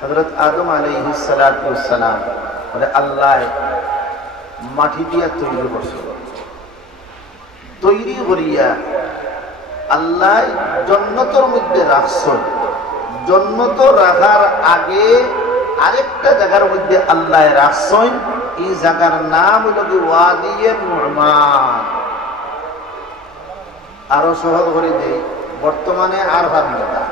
হযরত আদম আলাইহিস সালাতু ওয়াস সালাম বলে আল্লাহ মাটি দিয়া তৈরি করছে, তৈরি করিয়া আল্লাহ জান্নাতের মধ্যে রাখছেন। জান্নাত রাখার আগে আরেকটা জায়গার মধ্যে আল্লাহ রাখছেন, এই জায়গার নাম হলো ওয়াদিয়ে নুরমান। আরো সহজ করে দেই, বর্তমানে আরফার ময়দান।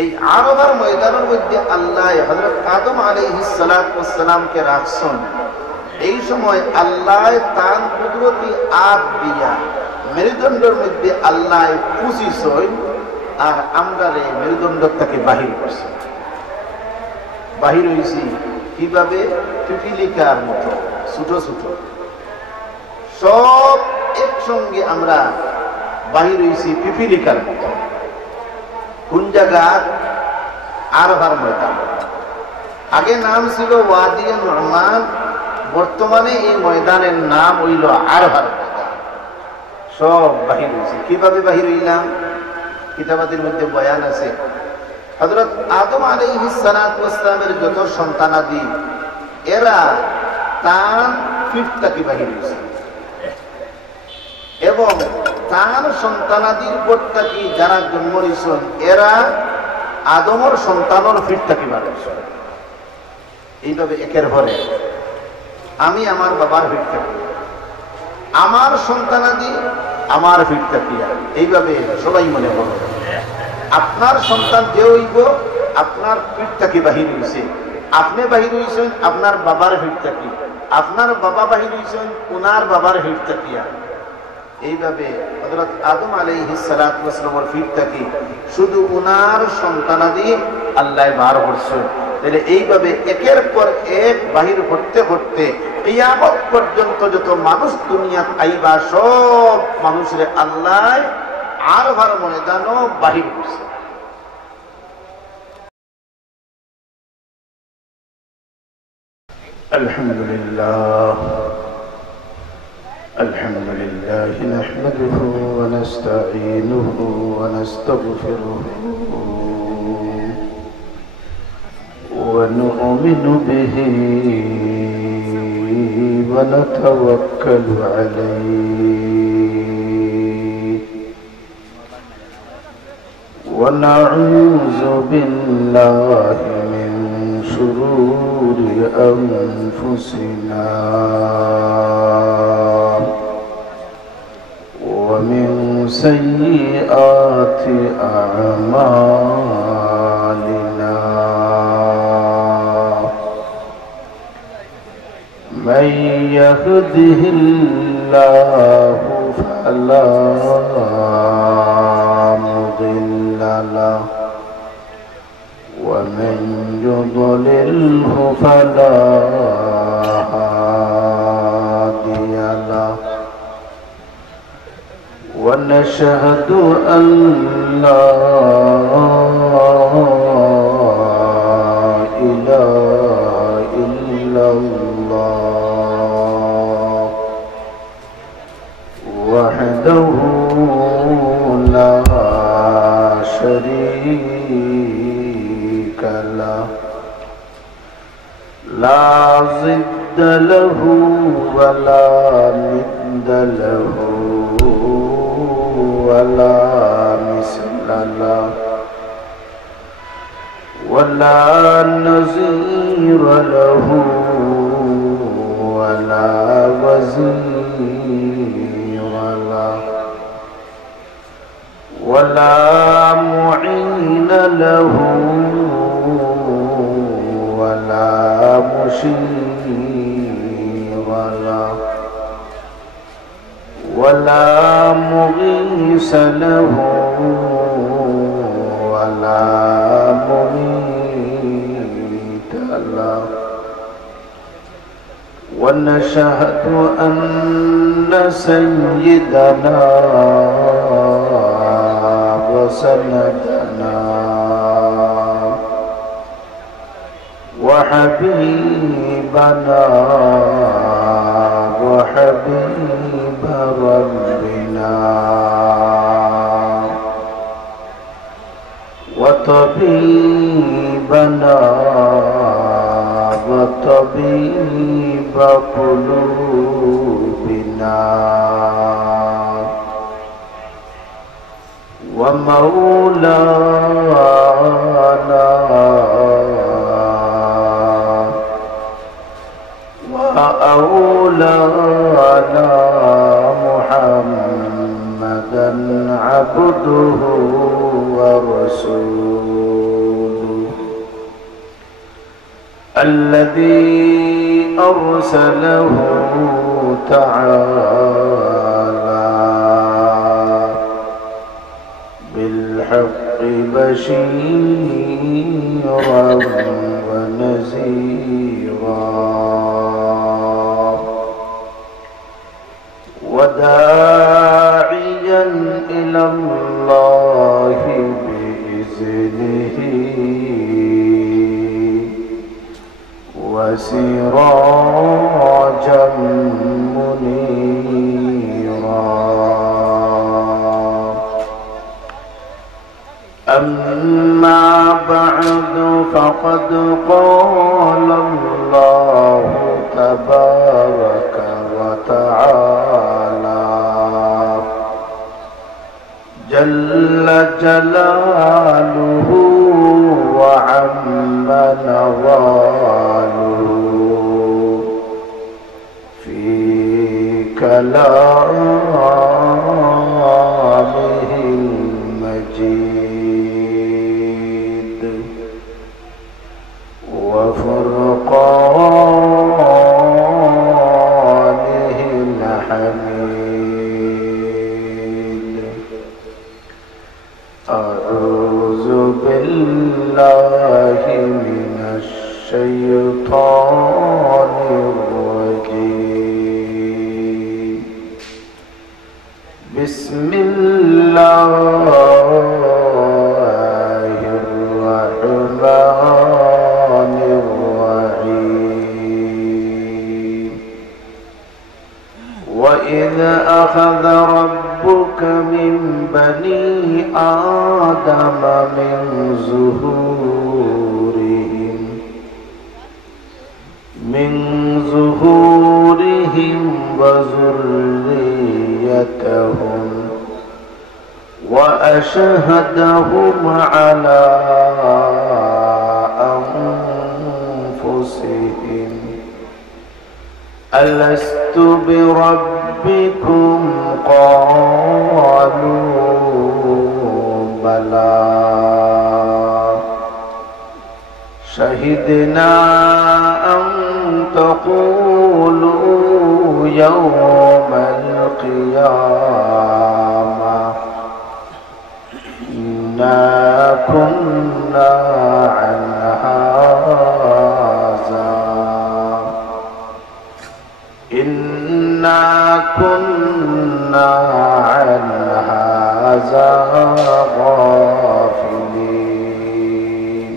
এই আরফার ময়দানের মধ্যে আল্লাহ হযরত আদম আলাইহিস সালাতু ওয়াস সালামকে রাখছেন। এই সময় আল্লাহ তার কুদরতি আদ দিয়া মেরুদণ্ডের মধ্যে আল্লাহ পুষিছেন, আর আমরা মেরুদণ্ড থেকে বাহির করছি। বাহির হয়েছি কিভাবে? পিপিলিকার মতো ছোট ছোট সব একসঙ্গে আমরা বাহির হয়েছি পিপিলিকার মতো। কোন জায়গা? আরফার ময়দান। আগে নাম ছিল ওয়াদিয়ে নুরমান, বর্তমানে এই ময়দানের নাম হইল আরফার ময়দান। সব বাহির হয়েছে। কিভাবে বাহির হইলাম? কিতাবাদের মধ্যে বয়ান আছে। হযরত আদম আলাইহিস সালাতু ওয়াস সালামের যত সন্তানাদি এরা তার পিঠ থেকে বাহির হয়েছে, এবং তার সন্তানাদির পর থেকে যারা জন্ম নিয়েছেন এরা আদমের সন্তানের পিঠ থেকে বাহির হয়েছে। এইভাবে একের পরে আমি আমার বাবার পিঠ থেকে, আমার সন্তানাদি আমার পিঠ থেকে, এইভাবে সবাই মনে করবে আপনার সন্তান যে হইব আপনার পিঠ থেকে বাহির হয়েছে। আপনি বাহির হয়েছেন আপনার বাবার পিঠ থেকে, আপনার বাবা বাহির হয়েছেন ওনার বাবার পিঠ থেকে। এইভাবে হযরত আদম আলাইহিস সালাতু ওয়াস সালামের পিঠ থেকে শুধু ওনার সন্তানাদি আল্লাহ বার করছে। তাহলে এইভাবে একের পর এক বাহির করতে করতে কিয়ামত পর্যন্ত যত মানুষ দুনিয়াত আইবা সব মানুষের আল্লাহ আরফার ময়দানও বাহির করছে। আলহামদুলিল্লাহ আলহামদুলিল্লাহ নাহমাদুহু ওয়া নাস্তাঈনুহু ওয়া নাস্তাগফিরুহু ওয়া নু'মিনু বিহি ওয়া নাতাওয়াক্কালু আলাইহি ونعوذ بالله من شرور أنفسنا ومن سيئات أعمالنا من يهده الله فلا مضل له ومن يضلله فلا هادي له ونشهد أن لا إله إلا الله وحده لا شريك له لا ضد له ولا ند له ولا مثل له ولا نظير له ولا وزير له ولا معين له ولا مشير له ولا مغيث له ولا مميت له ونشهد أن سيدنا وسندنا وحبيبنا وحبيب ربنا وطبيب طبيبنا وطبيب قلوبنا ومولانا وأولانا محمدا عبده ورسوله الذي أرسله تعالى بالحق بشيرا ونذيرا وداعيا إلى الله بإذنه وسراجا منيرا أما بعد فقد قال الله تبارك وتعالى جل جلاله وعم نواله في كلامه المجيد وفرقانه الحميد أعوذ بالله من الشيطان الرجيم بسم الله الرحمن الرحيم وإذ أخذ ربك من بني آدم من ظهورهم وذريتهم وأشهدهم على أنفسهم ألست بربكم قالوا بلى شهدنا أن تقولوا يوم القيامة إنا كنا عن هذا غافلين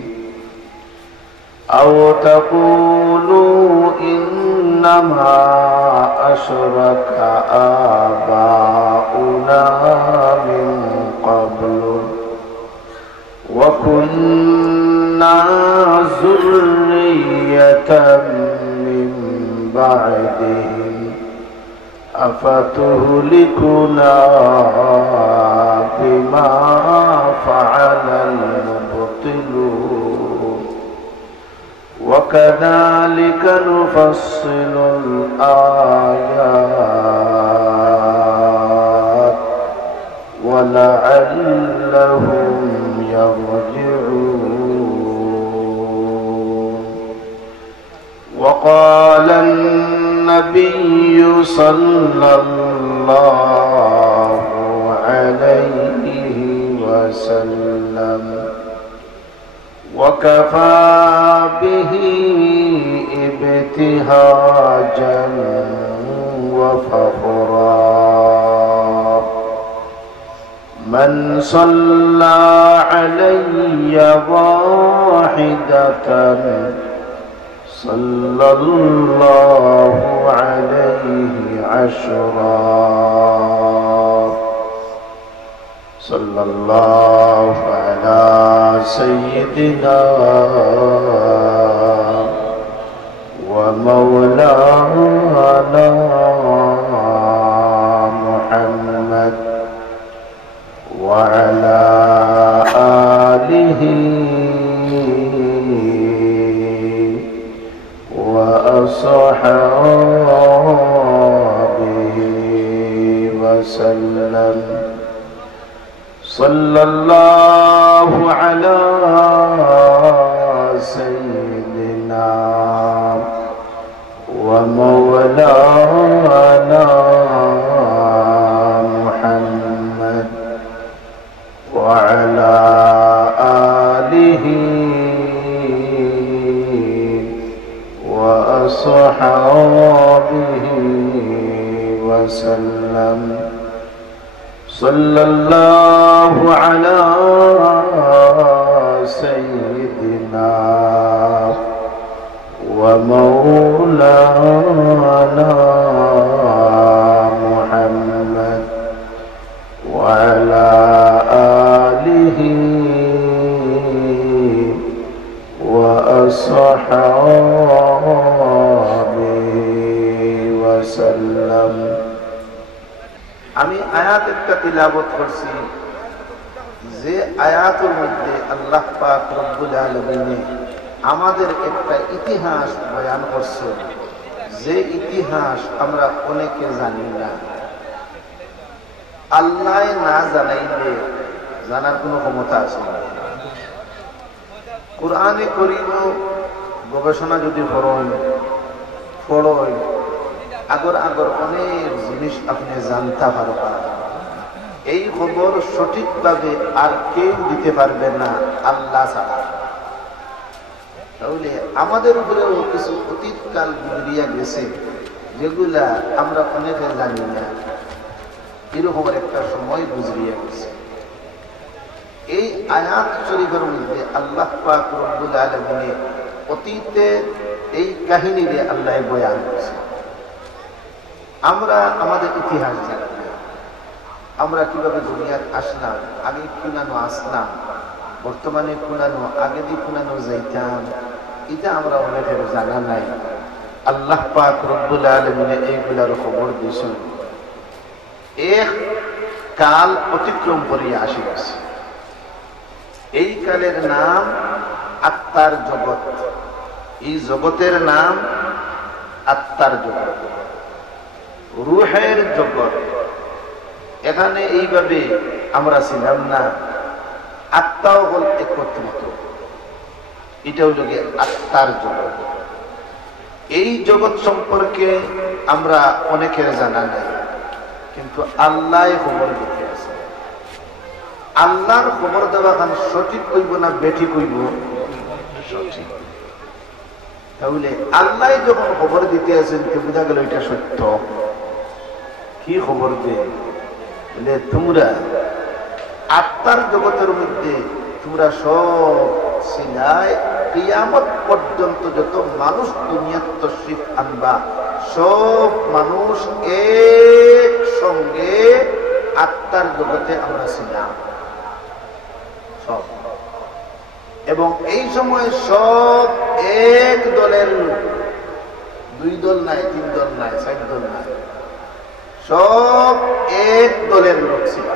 أو تقولوا إنما أشرك آباؤنا من قبل وكنا ذرية من بعدهم أفتهلكنا بما فعل المبطلون وكذلك نفصل الآيات ولعلهم يرجعون وقال النبي صلى الله عليه وسلم وكفى به ابتهاجا وفخرا من صلى علي واحدة صلى الله عليه عشرا صلى الله على سيدنا ومولانا محمد وعلى آله وأصحابه وسلم صلى الله على سيدنا ومولانا محمد وعلى آله وأصحابه وسلم صلى الله على سيدنا ومولانا محمد وعلى آله وأصحابه وسلم আমি আয়াত একটা তিলাওয়াত করছি যে আয়াতের মধ্যে আল্লাহ পাক রব্বুল আলামিন আমাদের একটা ইতিহাস বয়ান করছে, যে ইতিহাস আমরা অনেকে জানি না। আল্লাহ না জানাইলে জানার কোনো ক্ষমতা আছে না। কোরআনে কারীম গবেষণা যদি পড়েন আগর অনেক জিনিস আপনি জানতে পারবেন। এই খবর সঠিকভাবে আর কেউ দিতে পারবে না আল্লাহ ছাড়া। তাহলে আমাদের উপরেও কিছু অতীতকাল গুজরিয়া গেছে যেগুলা আমরা অনেকে জানি না, এরকম একটা সময় গুজরিয়া গেছে। এই আয়াত শরীফের মধ্যে আল্লাহ পাক রব্বুল আলামিন অতীতে এই কাহিনীরে আল্লাহ বয়ান করেছে। আমরা আমাদের ইতিহাস জানি না, আমরা কিভাবে দুনিয়ায় আসলাম, আগে কুনানো আসলাম, বর্তমানে কুনানো, আগে দিয়ে কুনানো যাইতাম, এটা আমরা অনেকের জানা নাই। আল্লাহ পাক রব্বুল আলামিন এইগুলার খবর দিয়েছেন। এক কাল অতিক্রম করিয়া আসি গেছে। এই কালের নাম আত্মার জগৎ। এই জগতের নাম আত্মার জগৎ, রূহের জগৎ। এখানে এইভাবে আমরা ছিলাম না, আত্মাও হল একত্রিত। এটা হল আত্মার জগৎ। এই জগৎ সম্পর্কে আমরা অনেকের জানা নাই, কিন্তু আল্লাহ খবর দিতে আছে। আল্লাহর খবর দেওয়া খান সঠিক কইব না বেঠিক কইব? সঠিক। তাহলে আল্লাহ যখন খবর দিতে আছেন বোঝা গেল এটা সত্য। কি খবর দে? তোমরা আত্মার জগতের মধ্যে তোমরা সব ছিলাই, কিয়ামত পর্যন্ত যত মানুষ দুনিয়ার তশরিফ আনবা সব মানুষ এক সঙ্গে আত্মার জগতে আমরা ছিলাম সব। এবং এই সময় সব এক দলের লোক, দুই দল নাই, তিন দল নাই, চার দল নাই, সব এক দলের লোক ছিল।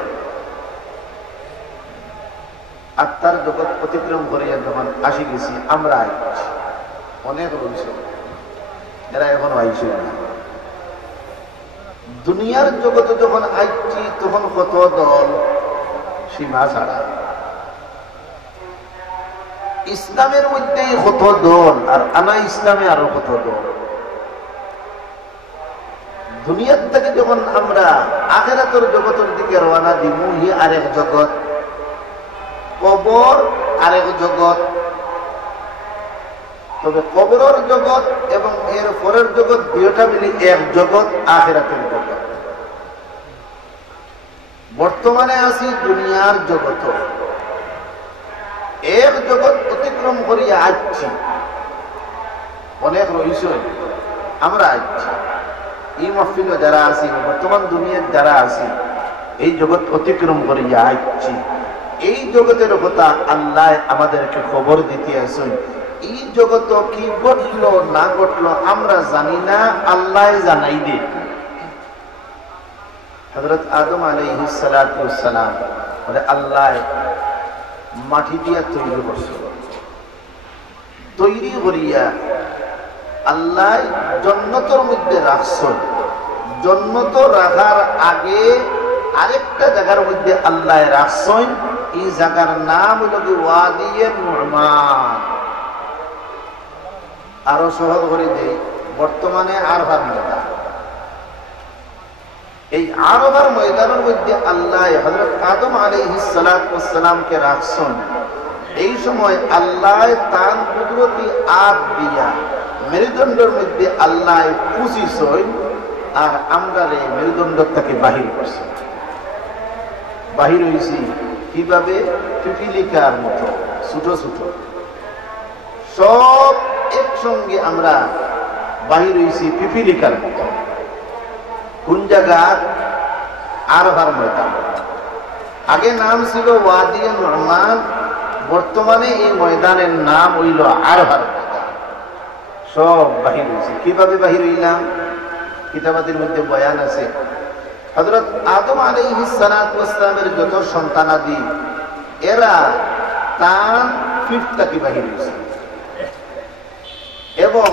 আত্মার জগৎ অতিক্রম করিয়া যখন আসি গেছি আমরা আইছি, অনেক রয়েছে, এরা এখনো আইছে না। দুনিয়ার জগতে যখন আইছি তখন কত দল, সীমা ছাড়া। ইসলামের মধ্যেই কত দল, আর আনা ইসলামে আরো কত দল। দুনিয়ার থেকে যখন আমরা আখিরাতের জগতের দিকে রওনা দিব, হি আরেক জগৎ, কবর আরেক জগৎ। তবে কবরের জগৎ এবং এর পরের জগৎ দুইটা মিলে এক জগৎ, আখিরাতের জগৎ। বর্তমানে আছি দুনিয়ার জগৎ, এক জগৎ অতিক্রম করিয়া আসছি, অনেক রয়েছে আমরা আসছি। এই মহফিলে যারা আছি, বর্তমান দুনিয়ার যারা আছি, এই জগৎ অতিক্রম করিয়া আইছি। এই জগতের কথা আল্লাহ আমাদেরকে খবর দিতে আসেন। এই জগৎ কি ঘটলো না ঘটলো আমরা জানি না, আল্লাহ জানাই দে। হযরত আদম আলাইহিস সালাতু ওয়াস সালাম বলে আল্লাহ মাটি দিয়া তৈরি করছে, তৈরি করিয়া আল্লাহ জান্নাতের মধ্যে রাখছেন। জান্নাত রাখার আগে আরেকটা জায়গার মধ্যে আল্লাহ রাখছেন। এই জায়গার নাম হলো ওয়াদিয়ে নুরমান। আরো সহজ করে দেই, বর্তমানে আরফার ময়দান। এই আরফার ময়দানের মধ্যে আল্লাহ হযরত আদম আলাইহিস সালাতু ওয়াস সালামকে রাখছেন। এই সময় আল্লাহ তার কুদরতি হাত দিয়া মেরুদণ্ডের মধ্যে আল্লাহ খুশিছেন, আর আমরা রে মেরুদণ্ড থেকে বাহির করছি। বাহির হয়েছি কিভাবে? পিপিলিকার মতো ছোট ছোট সব একসঙ্গে আমরা বাহির হয়েছি পিপিলিকার মতো। কোন জায়গা? আরফার ময়দান। আগে নাম ছিল ওয়াদিয়ে নুরমান, বর্তমানে এই ময়দানের নাম হইল আরফার ময়দান। সব বাহির হয়েছে। কিভাবে বাহির হইলাম? কিতাবাদের মধ্যে বয়ান আছে। হযরত আদম আলাইহিস সালাতু ওয়াস সালামের যত সন্তানাদি এরা তার পিঠ থেকে বাহির হয়েছে, এবং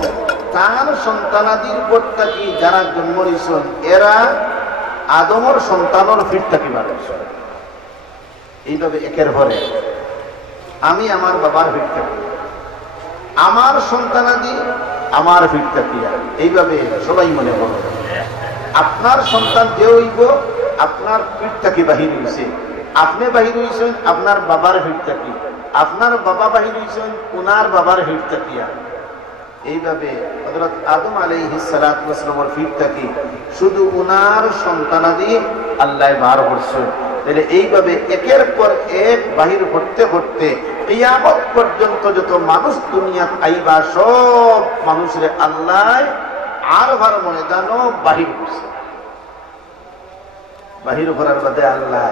তার সন্তানাদির পর থেকে যারা জন্ম নিয়েছেন এরা আদমের সন্তানের পিঠ থেকে বার হয়েছে। এইভাবে একের পরে আমি আমার বাবার পিঠ থেকে, আমার সন্তানাদি আমার পিঠ থেকে, এইভাবে সবাই মনে করো আপনার সন্তান যে হইব আপনার পিঠ থেকে বাহির হয়েছে। আপনি বাহির হয়েছেন আপনার বাবার পিঠ থেকে, আপনার বাবা বাহির হয়েছেন ওনার বাবার পিঠ থেকে। এইভাবে হযরত আদম আলাইহিস সালাতু ওয়াস সালামের পিঠ থেকে শুধু ওনার সন্তানাদি আল্লাহ বার করছে। তাহলে এইভাবে একের পর এক বাহির করতে করতে কিয়ামত পর্যন্ত যত মানুষ দুনিয়াত আইবা সব মানুষের আল্লাহ আরফার ময়দানও বাহির করছে। বাহির করার বাদে আল্লাহ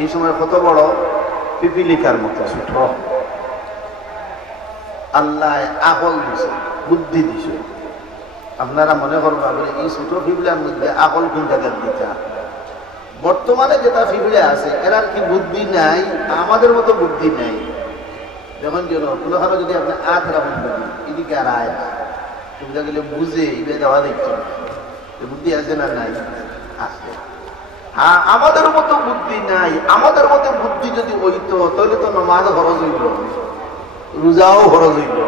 এই সময় কত বড় পিপিলিকার মতো ছোট আল্লাহ আকল দিছে, বুদ্ধি দিছে। আপনারা মনে করবা বলে এই ছোট পিপলার মধ্যে আকল কোন জায়গায় দিতা? বর্তমানে যেটা পিপলা আছে এরার কি বুদ্ধি নাই? আমাদের মতো বুদ্ধি নাই। যখন যেন কোনোখানে যদি আপনি আখ রাখুন এদিকে আর আয় সুবিধা গেলে বুঝে ইবে দেওয়া দেখছেন, বুদ্ধি আছে না নাই? আছে। হ্যাঁ, আমাদের মতো বুদ্ধি নাই। আমাদের মতো বুদ্ধি যদি হইতো তাহলে তো নামাজ খরচ হইল, রোজাও খরচ হইল।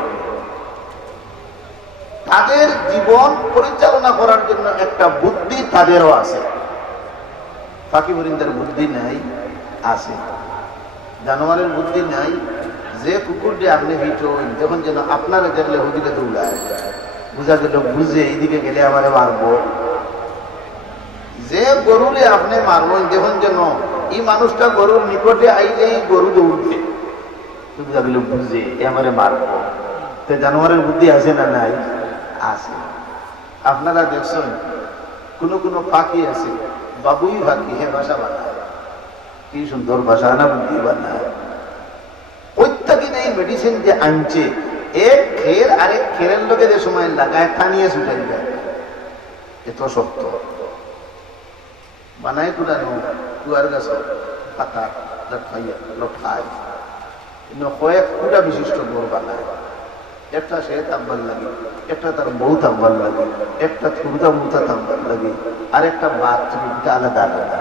তাদের জীবন পরিচালনা করার জন্য একটা বুদ্ধি তাদেরও আছে। ফাঁকি বরিন্দের বুদ্ধি নাই? আছে। জানোয়ারের বুদ্ধি নাই? যে কুকুর দিয়ে আপনি হিটেন যখন যেন আপনারা দেখলে হুদিকে দৌড়ায়, বুঝা গেল বুঝে এইদিকে গেলে আমারে মারবো। যে গরুরে আপনি মারবেন দেখুন যেন এই মানুষটা গরুর নিকটে আইলেই গরু দৌড়বে, বুঝা গেল বুঝে এ আমারে মারবো। তো জানোয়ারের বুদ্ধি আছে না নাই? আছে। আপনারা দেখছেন কোন কোন পাখি আছে বাবুই পাখি, হ্যাঁ ভাষা বানায়, কি সুন্দর ভাষা না, বুদ্ধি বানায়। প্রত্যেকদিন এই মেডিসিন যে আনছে এক খের আরেক খেরের লোকে যে সময় লাগায় টানিয়ে ছুটাই যায়, এত শক্ত বানায় কুড়ানো কুয়ার গাছ পাতা লটকায় কয়েক কুড়া বিশিষ্ট গোর বানায়। একটা সে তাব্বার লাগে, একটা তার বউ তাব্বার লাগে, একটা থুরুদা মুতা তাব্বার লাগে, আর একটা বাথরুম আলাদা আলাদা।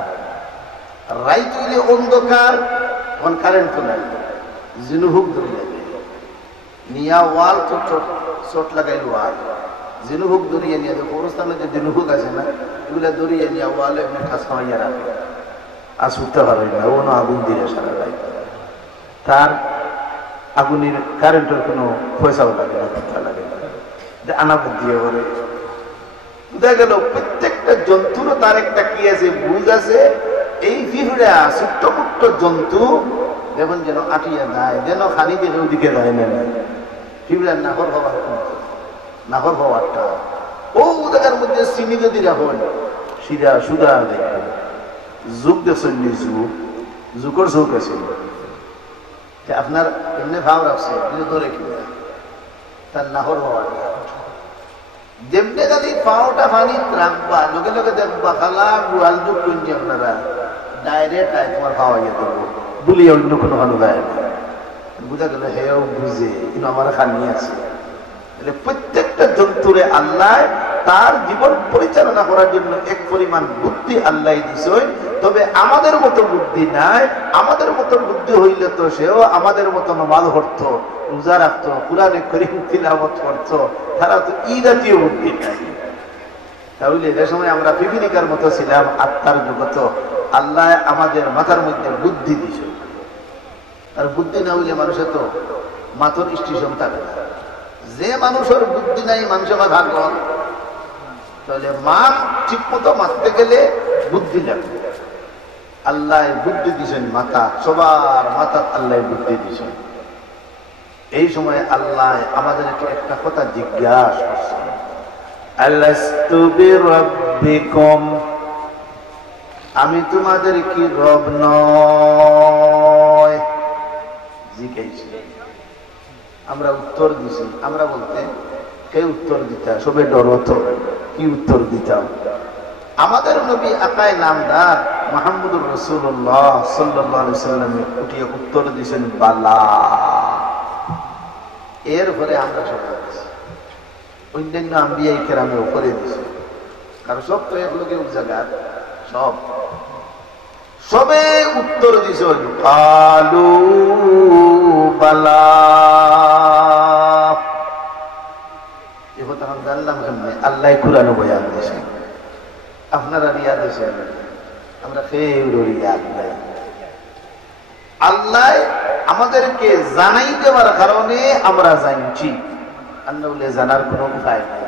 রাই তৈরি অন্ধকার, তখন কারেন্ট তো নাই, জিনুহুক ধরে লাগে নিয়া ওয়াল তো চোট লাগাইল ওয়াল, জিনুহুক ধরিয়ে নিয়ে পৌরস্থানে যে জিনুহুক আছে না এগুলা ধরিয়ে নিয়ে ওয়াল এমনি ঠাস খাওয়াইয়া রাখে, আর শুতে পারে না। ও আগুন দিয়ে সারা রায়, তার আগুনের কারেন্টের কোনো পয়সাও লাগে না, কথা লাগে না, আনা বুদ্ধিয়ে বলে। বুঝা গেল প্রত্যেকটা জন্তুরও তার একটা কি আছে, বুঝ আছে। এই ফিফড়া ছোট্ট পুট্ট জন্তু দেখুন যেন আটিয়া যায়, যেন খালি দেখে ওদিকে যায় না। ফিফড়ার নাকর হওয়ার নাকর হওয়ারটা ও জায়গার মধ্যে চিনি যদি রাখুন সিধা সুদা দেখবেন, যুগ দেখছেন নি? যুগর যুগ আছে আপনার এমনি ভাব রাখছে ধরে কি তার নাহর হওয়ার যেমনি খালি পাওটা পানি রাখবা লোকে লোকে দেখবা খালা গোয়াল যুগ কিনছি আপনারা ডাইরেক্ট তোমার পাওয়া যেত বলি অন্য কোনো ভালো দেয় না বুঝা গেল হেও বুঝে কিন্তু আমার খানি আছে প্রত্যেকটা জন্তুরে আল্লাহ তার জীবন পরিচালনা করার জন্য এক পরিমাণ বুদ্ধি আল্লাহ দিছে, তবে আমাদের মতো বুদ্ধি নাই। আমাদের মতো বুদ্ধি হইলে তো সেও আমাদের মতো নামাজ পড়তো, রোজা রাখতো, কুরআনে কারীম তিলাওয়াত করতো, তারা তো এই জাতীয় বুদ্ধি নাই। তাহলে যে সময় আমরা পিপিলিকার মতো ছিলাম আত্মার জগত, আল্লাহ আমাদের মাথার মধ্যে বুদ্ধি দিছে। আর বুদ্ধি না হইলে মানুষের তো মাথার স্টেশন থাকে না। যে মানুষের বুদ্ধি নাই মানুষের ভাগ্য, তাহলে মাছ ঠিক মতো মারতে গেলে বুদ্ধি লাগবে। আল্লাহ বুদ্ধি দিয়েছেন মাথা, সবার মাথা আল্লাহ বুদ্ধি দিয়েছেন। এই সময় আল্লাহ আমাদেরকে একটা কথা জিজ্ঞাসা করছেন, আলাস্তু বিরাব্বিকুম, আমি তোমাদের কি রব নয়? জিজ্ঞাসা আমরা উত্তর দিছি। আমরা বলতে কে উত্তর দিতা? সবে ডরত কি উত্তর দিতাম? আমাদের নবী আকায় নামদার মুহাম্মদুর রাসূলুল্লাহ সাল্লাল্লাহু আলাইহি সাল্লাম উঠিয়ে উত্তর দিয়েছেন বালা। এরপরে আমরা সবাই অন্যান্য আম্বিয়া কেরামে উপরে দিছে, কারণ সব তো এক লোকে জায়গা সব সবে উত্তর দিছে কালু বালা। জানলাম কেমনে? আল্লাহ কুরআনে বয়ান দিয়েছেন, আপনারা রিয়া দিয়েছেন, আমরা ইয়াদ নাই। আল্লাহ আমাদেরকে জানাই দেওয়ার কারণে আমরা জানছি, আন্নাউলে জানার কোনো উপায় নাই।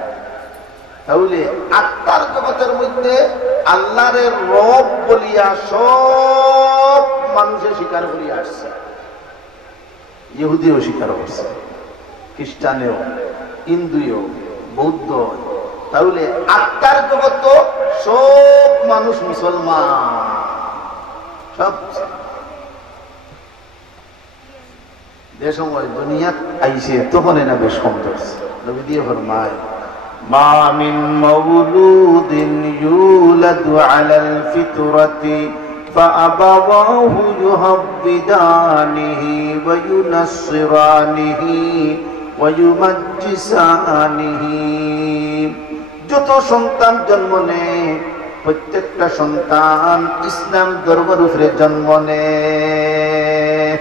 তাহলে আত্মার জগতের মধ্যে আল্লাহরে রব বলিয়া সব মানুষে স্বীকার করিয়া আসছে। ইহুদিও স্বীকার করছে, খ্রিস্টানেও, হিন্দুও, বৌদ্ধ। তাহলে আত্মার জগৎ সব মানুষ মুসলমান, সব যে সময় দুনিয়া আইছে তখন এনা বেশ কম ধরছে। নবী দিয়ে ফরমায়, মা মিন মাউলুদিন ইউলাদু আলাল ফিতরাতি فأبواه يهودانه وينصرانه ويمجسانه। যত সন্তান জন্ম নেয় প্রত্যেকটা সন্তান ইসলাম ধর্মের উপরে জন্ম নেয়।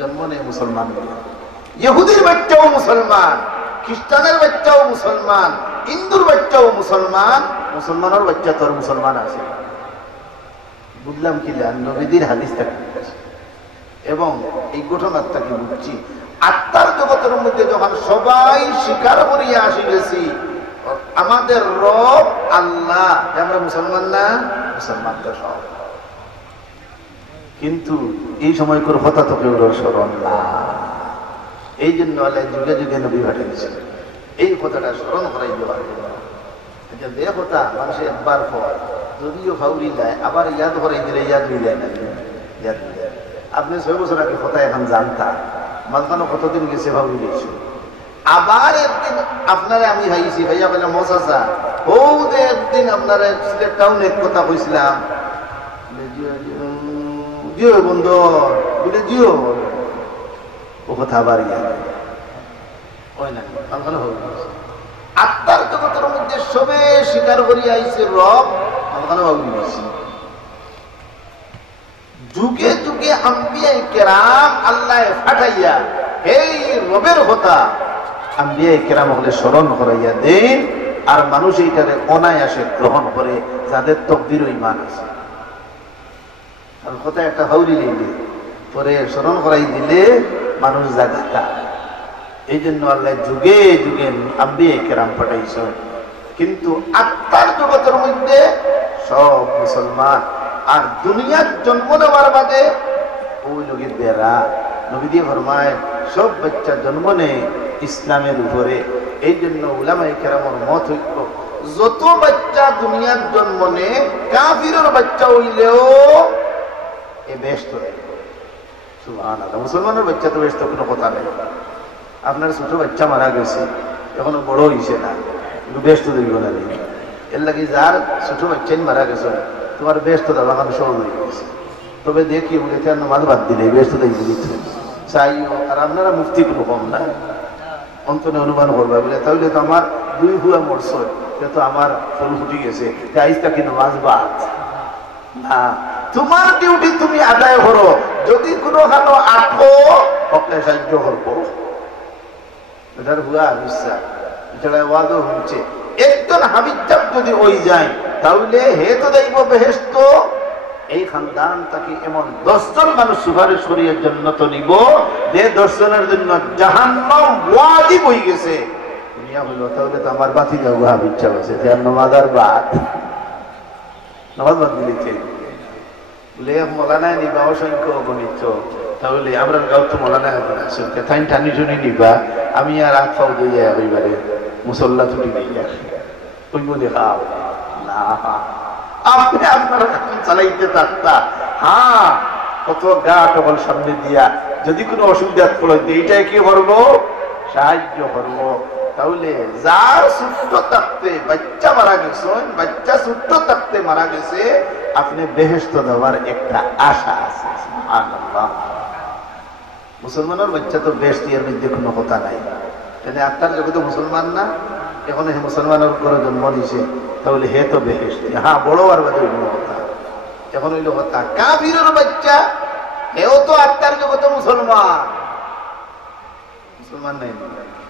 জন্ম নেয় মুসলমান, ইহুদির বাচ্চাও মুসলমান, খ্রিস্টানের বাচ্চাও মুসলমান, হিন্দুর বাচ্চাও মুসলমান, মুসলমানের বাচ্চা তোর মুসলমান আছে। বুঝলাম কি নবীদের হাদিস থাকে এবং এই ঘটনার থেকে বুঝছি আত্মার জগতের মধ্যে যখন সবাই স্বীকার করিয়া আসি গেছি আমাদের রব আল্লাহ, আমরা মুসলমান না? মুসলমান তো সব। কিন্তু এই সময় করে হতা তো কেউ স্মরণ না। এই জন্য আল্লাহ যুগে যুগে নবী পাঠিয়েছেন এই কথাটা স্মরণ করাই দেওয়ার জন্য। যে কথা মানুষের একবার পর যদিও ফাউরি যায় আবার ইয়াদ করাই দিলে ইয়াদ হয়ে যায় না। আপনি 6 বছর আগে কথা এখন জানতা, মাঝখানে কতদিন গেছে ফাউরি গেছি। আবার একদিন আপনারা আমি ভাইছি ভাইয়া বলে মশাসা ও যে একদিন আপনারা সিলেট টাউনের কথা কইছিলাম, জিও বন্ধু বলে জিও ও কথা আবার আত্মার জগতের মধ্যে সবে স্বীকার করিয়া আইছে রব। যুগে যুগে আম্বিয়ায়ে কেরাম আল্লাহ ফাটাইয়া এই রবের কথা আম্বিয়ায়ে কেরাম হলে স্মরণ করাইয়া দেন, আর মানুষ এইটারে অনায়াসে গ্রহণ করে যাদের তকদির ঈমান আছে। আর কথা একটা হাউরি নিলে পরে স্মরণ করাই দিলে মানুষ জাগাতা। এই জন্য আল্লাহ যুগে যুগে আম্বিয়ায়ে কেরাম পাঠাইছে। কিন্তু আত্মার জগতের মধ্যে সব মুসলমান। আর দুনিয়ার জন্ম নেওয়ার বাদে ওই লোকের বেড়া নবী দিয়ে ফরমায় সব বাচ্চা জন্ম নেয় ইসলামের উপরে। এই জন্য উলামায়ে কেরামের মত হইল যত বাচ্চা দুনিয়ার জন্ম নে কাফিরের বাচ্চা হইলেও এ বেহেশত সুবহানাল্লাহ। মুসলমানের বাচ্চা তো বেহেশত কোনো কথা নেই। আপনার ছোট বাচ্চা মারা গেছে, এখনো বড় হইছে না, একটু বেহেশত দিব না। এর লাগে যার ছোট বাচ্চাই মারা গেছে তোমার বেহেশত দেওয়া এখন সহজ হয়ে গেছে। তবে দেখি উঠে নামাজ বাদ দিলে বেহেশত দেখতে দিচ্ছে চাইও। আর আপনারা মুফতি কোনো কম না, অন্তনে অনুমান করবা বলে তাহলে তো আমার 2 হুয়া মরছ, তো আমার ফুল ফুটি গেছে, আইসটা কি নামাজ বাদ না। তোমার ডিউটি তুমি আদায় করো, যদি কোনো খানো আটকো ওকে সাহায্য করবো। এটার হুয়া বিশ্বাস, এটা ওয়াদও হচ্ছে। একজন হাবিজাব যদি ওই যায় তাহলে হে তো দেখব বেহেশত। এই খানদান তাকে এমন 10 জন মানুষ সুপারিশ করিয়ার জন্য তো নিব যে 10 জনের জন্য জাহান্নাম ওয়াজিব হয়ে গেছে। দুনিয়া হইল তাহলে তো আমার বাতি যাবো হাবিজাব আছে, নামাজার বাদ নামাজ বাদ দিলেছে বলে মৌলানায় নিবা অসংখ্য অগণিত। তাহলে আমরা গাঁও তো মৌলানায় আসলে তাই টানি টুনি নিবা, আমি আর হাত পাও দিয়ে এবারে মুসল্লা ছুটি দিয়ে ওই বলে খাও না। আপনি আপনার চালাইতে থাকতা, হ্যাঁ কত গা টকল সামনে দিয়া যদি কোনো অসুবিধা পড়ে এইটাই কি করবো, সাহায্য করবো। তাহলে যার সুস্থ থাকতে বাচ্চা মারা গেছে, বাচ্চা সুস্থ থাকতে মারা গেছে, আপনি বেহেশত দেওয়ার একটা আশা আছে। সুবহানাল্লাহ। মুসলমানের বাচ্চা তো বেহেশতের মধ্যে কোনো কথা নাই। আপনার জগতে মুসলমান না, এখন হে মুসলমানের ঘরে জন্ম নিছে, তাহলে হে তো বেহেশত। হ্যাঁ বড় আর বাদে অন্য কথা। এখন হইল কথা কাফিরের বাচ্চা, হেও তো আত্মার জগতে মুসলমান, মুসলমান নাই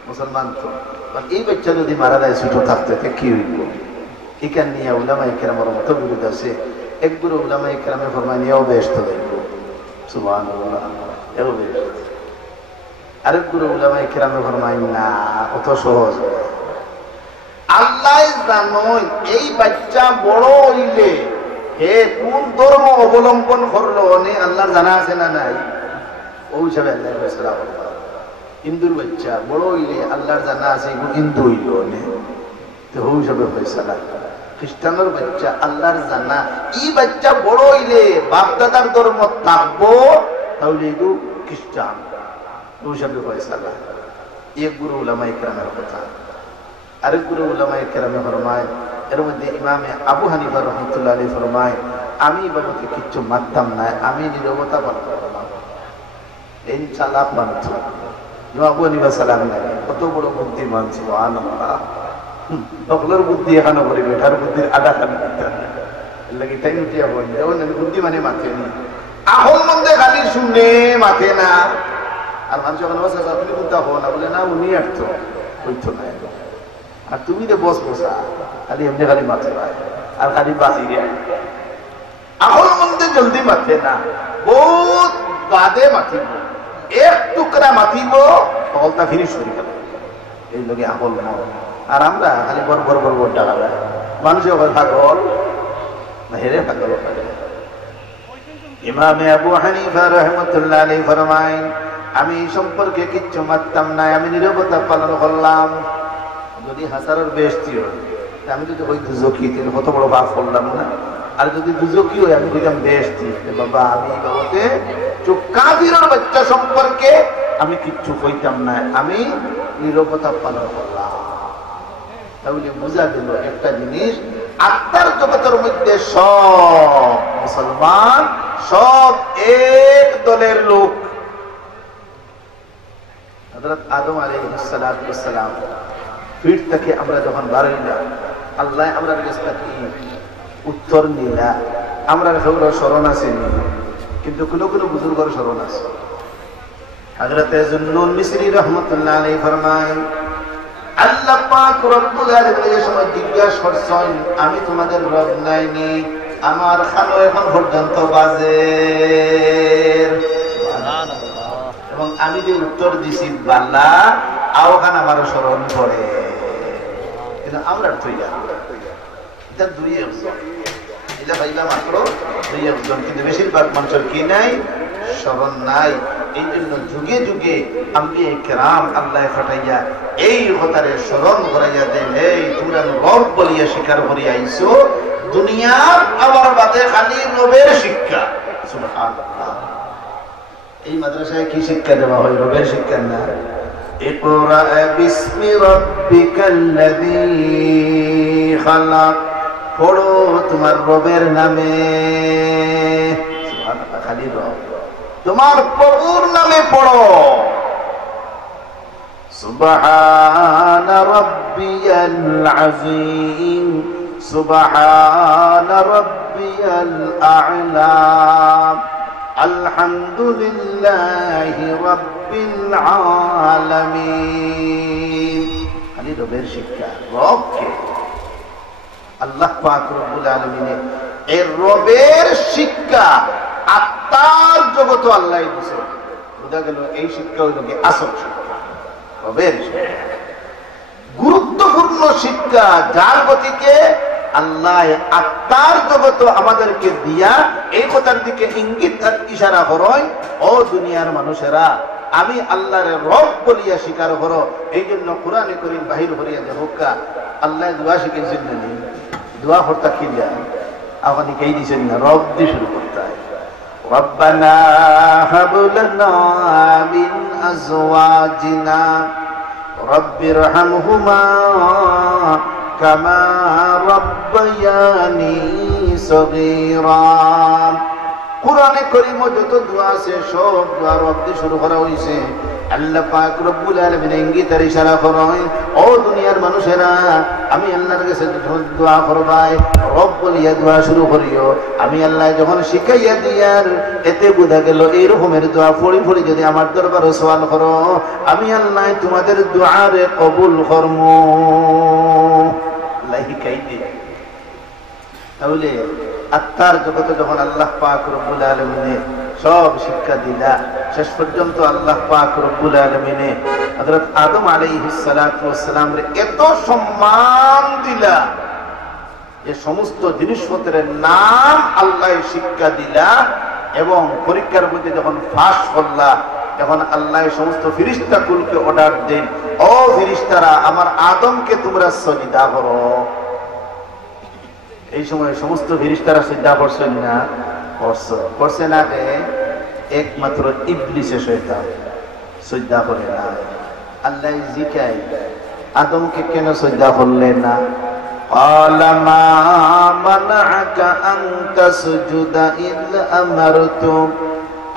মুসলমান তো। এই বাচ্চা যদি মারা যায় ছোট থাকতে কি হইব? এখান নিয়ে উলামায়ে কেরামের মত বিরোধ আছে। একগুলো উলামায়ে কেরামে ফরমায় নিয়েও বেহেশত যাইব, সুবহানাল্লাহ, এও বেহেশত। আরেকগুলো উলামায়ে কেরামে ফরমায় না, অত সহজ। আল্লাহ জানো এই বাচ্চা বড় হইলে হে কোন ধর্ম অবলম্বন করলো আল্লাহর জানা আছে না নাই? ওই হিসাবে আল্লাহ ফয়সালা করবে। হিন্দুর বাচ্চা বড় হইলে আল্লাহর জানা আছে হিন্দু হইল তো ওই হিসাবে ফয়সালা। খ্রিস্টানের বাচ্চা আল্লাহর জানা, এই বাচ্চা বড় হইলে বাপ দাদার ধর্ম থাকবো, তাহলে এগুলো খ্রিস্টান, ওই হিসাবে ফয়সালা। এক গুরু উলামায়ে কেরামের কথা। আরেক গুরু উলামায়ে কেরামে ফরমায়, এর মধ্যে ইমামে আবু হানিফা রাহমাতুল্লাহ আলাইহি ফরমায়, আমি বাবাকে কিচ্ছু মানতাম না, আমি নীরবতা পালন করলাম। এই চালাক মানত আবু হানিফা সালাম নাই, কত বড় বুদ্ধিমান, সুবহানাল্লাহ। সকলের বুদ্ধি এখানে করে, বেটার বুদ্ধির আধা খান লাগে তাই উঠিয়া বলি বুদ্ধি মানে মাথে নি আহল মন্দে খালি শুনে মাথে না। আর মানুষ যখন আপনি বুদ্ধা হো না বলে না উনি আসতো হইতো না। আর তুমি তো বস বসা খালি এমনি খালি মাথে না আর খালি বাঁচি গে আহল মন্দে জলদি মাথে না, বহুত বাদে মাথিব, এক টুকরা মাথিব সকলটা ফিনিশ করে গেল। এই লোকে আহল মন। আর আমরা খালি বড় বড় বড় বড় টাকা দেয় মানুষের পাগল না হেরে পাগল। ইমামে আবু হানিফা রাহমাতুল্লাহ আলাইহি ফরমায়, আমি এই সম্পর্কে কিচ্ছু মানতাম না, আমি নীরবতা পালন করলাম। যদি হাসারের বেহেশতি হয়, আমি যদি ওই দুজকি তাহলে কত বড় পাপ করলাম না। আর যদি দুজকি হয় আমি কইতাম বেহেশতি, বাবা আমি বাবাতে চুপ। কাফিরের বাচ্চা সম্পর্কে আমি কিচ্ছু কইতাম না, আমি নীরবতা পালন করলাম। তাহলে বোঝা গেল একটা জিনিস, আত্মার জগতের মধ্যে সব মুসলমান, সব এক দলের লোক। হযরত আদম আলাইহিস সালাম পীঠ থেকে আমরা যখন বার হইলাম, আল্লাহ আমরা কাছে কি উত্তর নিলা, আমরা সবার স্মরণ আছে নি, কিন্তু কোনো কোনো বুজুর্গের স্মরণ আছে। হযরত জুন্নুন মিসরি রাহমাতুল্লাহ আলাইহি ফরমায়, আল্লাহ পাক রব্বুল আলামিন এই সময় জিজ্ঞাসা করছেন, আমি তোমাদের রব নাইনি, আমার খানো এখন পর্যন্ত বাজে, সুবহানাল্লাহ। এবং আমি যে উত্তর দিছি বাল্লা আওখান আমার স্মরণ করে, কিন্তু আমরা তৈয়া এটা দুই একজন, এটা ভাইবা মাত্র দুই একজন, কিন্তু বেশিরভাগ মানুষের কি নাই, স্মরণ নাই। এই জন্য যুগে যুগে আম্বিয়া কেরাম আল্লাহ ফাটাইয়া এই কথারে স্মরণ করাইয়া দেন, এই তোমরা রব বলিয়া স্বীকার করিয়া আইছো, দুনিয়ার আমার বাদে খালি রবের শিক্ষা। সুবহানাল্লাহ। এই মাদ্রাসায় কি শিক্ষা দেওয়া হয়? রবের শিক্ষা না। ইকরা বিসমি রাব্বিকাল্লাযী খালাক, পড়ো তোমার রবের নামে। সুবহানাল্লাহ, খালি রব, তোমার প্রভুর নামে পড়ো। সুবহান রাব্বিয়াল আযীম, সুবহান রাব্বিয়াল আ'লা, আলহামদুলিল্লাহি রাব্বিল আলামিন। খালি রবের শিক্ষা। রবকে আল্লাহ পাক রব্বুল আলামিন, এই রবের শিক্ষা আত্মার জগত আল্লাহ দিয়েছে। বোঝা গেল এই শিক্ষা হইল কি আসল শিক্ষা, রবের শিক্ষা, গুরুত্বপূর্ণ শিক্ষা, যার গতিকে আল্লাহ আত্মার জগত আমাদেরকে দিয়া এই কথার দিকে ইঙ্গিত আর ইশারা করয়, ও দুনিয়ার মানুষেরা আমি আল্লাহর রব বলিয়া স্বীকার করো। এই জন্য কোরআনে কারীম বাহির করিয়া যে হোকা আল্লাহ দোয়া শিখেছেন না, দোয়া করতে কি যায় আপনি কে দিয়েছেন না, রব দিয়ে শুরু করতে হয়। রব্বানা হাব লানা মিন আজওয়াজিনা রব্বিরহামহুমা কামা রব্বায়ানি সগীরা। কুরআনে কারীমে যত দোয়া আছে সব দোয়া রব দিয়ে শুরু করা হয়েছে। আল্লাহ পাক রব্বুল আলামিন ইঙ্গিত আর ইশারা করেন, ও দুনিয়ার মানুষেরা আমি আল্লাহর কাছে দোয়া করবাই, রব বলিয়া দোয়া শুরু করিও। আমি আল্লাহ যখন শিখাইয়া দিয়ার, এতে বোঝা গেল এই রকমের দোয়া ফড়ি ফড়ি যদি আমার দরবারে সওয়াল করো, আমি আল্লাহ তোমাদের দোয়ারে কবুল করমু। আল্লাহ শিখাই দিয়ে তাহলে আত্মার জগতে যখন আল্লাহ পাক রব্বুল আলামিনে সব শিক্ষা দিলা, শেষ পর্যন্ত আল্লাহ পাক রব্বুল আলামিনে হযরত আদম আলাইহিস সালাতু ওয়াস সালাম রে এত সম্মান দিলা, যে সমস্ত জিনিসপত্রের নাম আল্লাহ শিক্ষা দিলা, এবং পরীক্ষার মধ্যে যখন পাস করলা, তখন আল্লাহ সমস্ত ফেরেশতা কুলকে অর্ডার দেন, ও ফেরেশতারা আমার আদমকে তোমরা সিজদা করো। এই সময় সমস্ত ফেরেশতারা সিজদা করছেন না? করছে না। একমাত্র ইবলিসে শয়তান সিজদা করে না। আল্লাহ জিকাই আদমকে কেন সিজদা করলেন না? ক্বালা মা মানাআকা আন তাসজুদা ইয আমারতুক,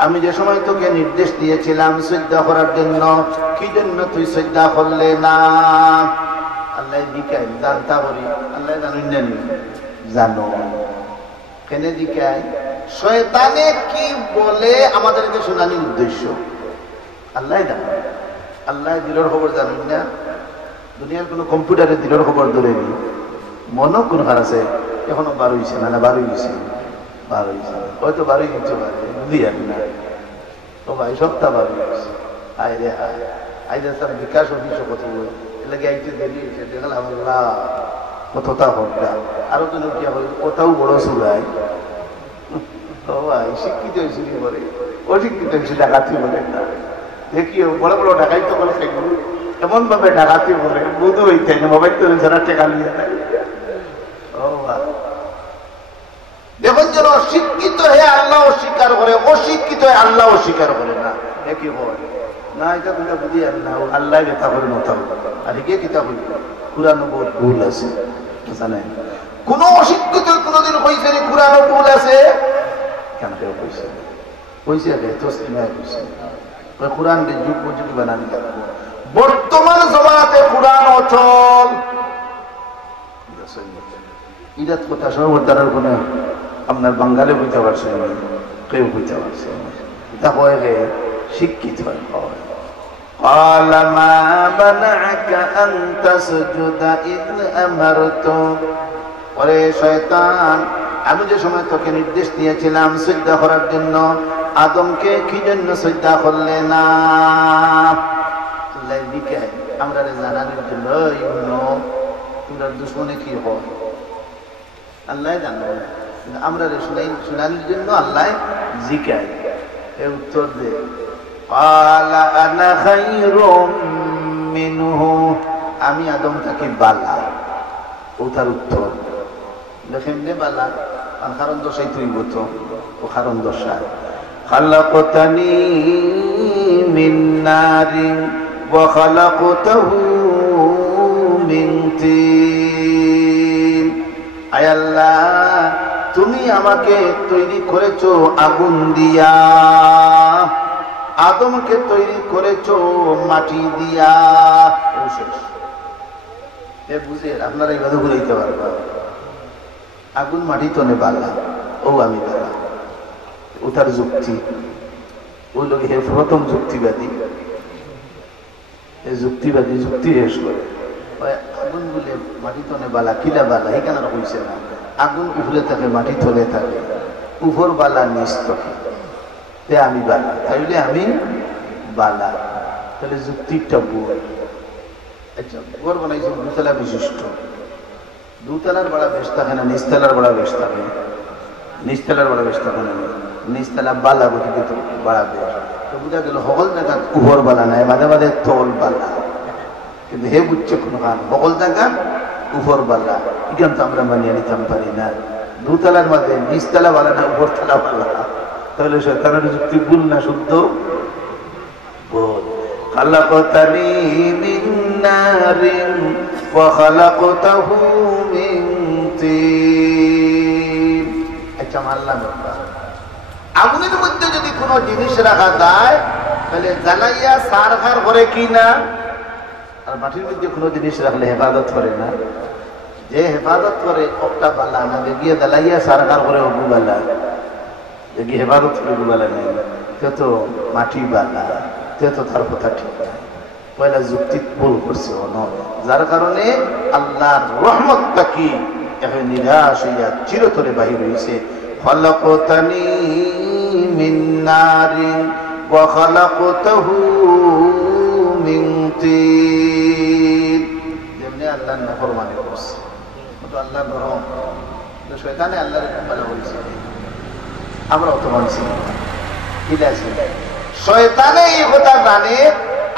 আমি যে সময় তোকে নির্দেশ দিয়েছিলাম সিজদা করার জন্য, কি জন্য তুই সিজদা করলে না? আল্লাহ জিকাই জানতা করি, আল্লাহ জানেন না? জানো কেন জিকাই? শয়তানে কি বলে আমাদেরকে শোনানোর উদ্দেশ্য আল্লাহ জানে। আল্লাহ দিলের খবর জানেন না? দুনিয়ার কোন কম্পিউটারে দিলের খবর ধরে নি, মনও কোন হার আছে এখনো 12 হয়েছে না? 12 হয়েছে, 12 হয়েছে, হয়তো 12 কিছু পারে বুঝি না। ও ভাই সপ্তাহ 12 হয়েছে। আয় রে হায়, আইলে তার বিকাশ অফিস কত এলাকে আইতে দেরি হয়েছে, দেখলাম আল্লাহ কতটা হত্যা, আরো তো নোটিয়া বলে ওটাও বড় সুরাই। ও ভাই শিক্ষিত হয়েছি বলে, অশিক্ষিত হয়েছে ডাকাতি বলে না। দেখিও বড় বড় ডাকাই তো বলে খাইব, এমন ভাবে ডাকাতি বলে বুধু হইতে না, মোবাইল তো যারা টেকা নিয়ে দেয়। ও ভাই দেখুন, যেন শিক্ষিত হয়ে আল্লাহ অস্বীকার করে, অশিক্ষিত হয়ে আল্লাহ অস্বীকার করে না। একই হয় না, এটা তোমরা বুঝি আর না, আল্লাহ বেতা করে নতাম আর একে কিতাব হইল কুরআনও বহুত ভুল আছে জানেন। কোন অশিক্ষিত কোনদিন কইছে রে কুরআনও ভুল আছে? কেন কেউ কইছে? কইছে রে তসলিমা কইছে কুরআন রে যুগ যুগ বানানি লাগবে। বর্তমান জমানাতে কুরআন অচল, ইরাত কথা সর্বদার কোন আপনার বাঙালি কইতে পারছে না, কেউ কইতে পারছে না। এটা হয় রে শিক্ষিত হয়। قال ما منعك أن تسجد إذ أمرتك, ওরে শয়তান আমি যে সময় তোকে নির্দেশ দিয়েছিলাম সিজদা করার জন্য, আদমকে কি জন্য সিজদা করলে না? আল্লাহ বিকায় আমরা জানানোর জন্য, তোমরা দুশ্মনে কি হয় আল্লাহ জানো, আমরা শোনানোর জন্য আল্লাহ জিকায়। এ উত্তর দে ক্বালা আনা খায়রুম মিনহু, আমি আদম তাকে বালা। ও তার উত্তর দেখেন যে বালা কারণ দশাই তুই বতো ও কারণ দশা খালাকতানি মিন নারিন ওয়া খালাকতাহু মিন তিন। আয় আল্লাহ, তুমি আমাকে তৈরি করেছো আগুন দিয়া, আদমকে তৈরি করেছো মাটি দিয়া। ও শেষ। এ বুঝে আপনারা এইভাবে ঘুরাইতে পারবা, আগুন মাটি তো নে বালা, ও আমি বালা। ও তার যুক্তি, ও লোক হে প্রথম যুক্তিবাদী। এই যুক্তিবাদী যুক্তি শেষ করে আগুন বলে মাটি তনে বালা, কিলা বালা এখানে হয়েছে না। আগুন উপরে থাকে, মাটি তলে থাকে, উপর বালা নিচ থাকে, আমি বালা, তাইলে আমি বালা। তাহলে যুক্তিটা বল। আচ্ছা, ঘর বানাইছে দুতলা বিশিষ্ট, দুতলার বড়া বেশ থাকে না, নিচতলার বড়া বেশ থাকে? নিচতলার বড়া বেশ থাকে না, নিচতলা বালা বুঝি তো বড়া বেশ। তো বুঝা গেল সকল জায়গা উপর বালা নাই, মাঝে মাঝে তল বালা। কিন্তু হে বুঝছে কোন কান সকল জায়গা উপর বালা, এখান তো আমরা মানিয়ে নিতাম পারি না। দুতলার মাঝে নিচতলা বালা না, উপরতলা বালা। তাহলে শয়তানের যুক্তি ভুল না শুদ্ধ? বল। খালাকতানি মিন নারিন ওয়া খালাকতাহু মিন তিন। আচ্ছা, মানলাম আগুনের মধ্যে যদি কোনো জিনিস রাখা যায় তাহলে জ্বালাইয়া সারখার করে কি না? আর মাটির মধ্যে কোনো জিনিস রাখলে হেফাজত করে না? যে হেফাজত করে একটা বালা না, গিয়ে জ্বালাইয়া সারখার করে অবু বালা, যে হেফাজত করে অবু বালা নেই, সে তো মাটি বালা, সে তো তার কথা ঠিক না। পয়লা যুক্তি ভুল করছে যার কারণে আল্লাহর রহমতটা কি এখন নিরাশ হইয়া চিরতরে বাহির হয়েছে। খালাকতানি মিন নারিন ওয়া খালাকতাহু মিন তিন। যেমনি আল্লাহর নাফরমানি করছে, তো আল্লাহর রহম, তো শয়তানে আল্লাহর ভালো বলছে, আমরাও তো মানছি ঠিক আছে। শয়তানে এই কথা জানে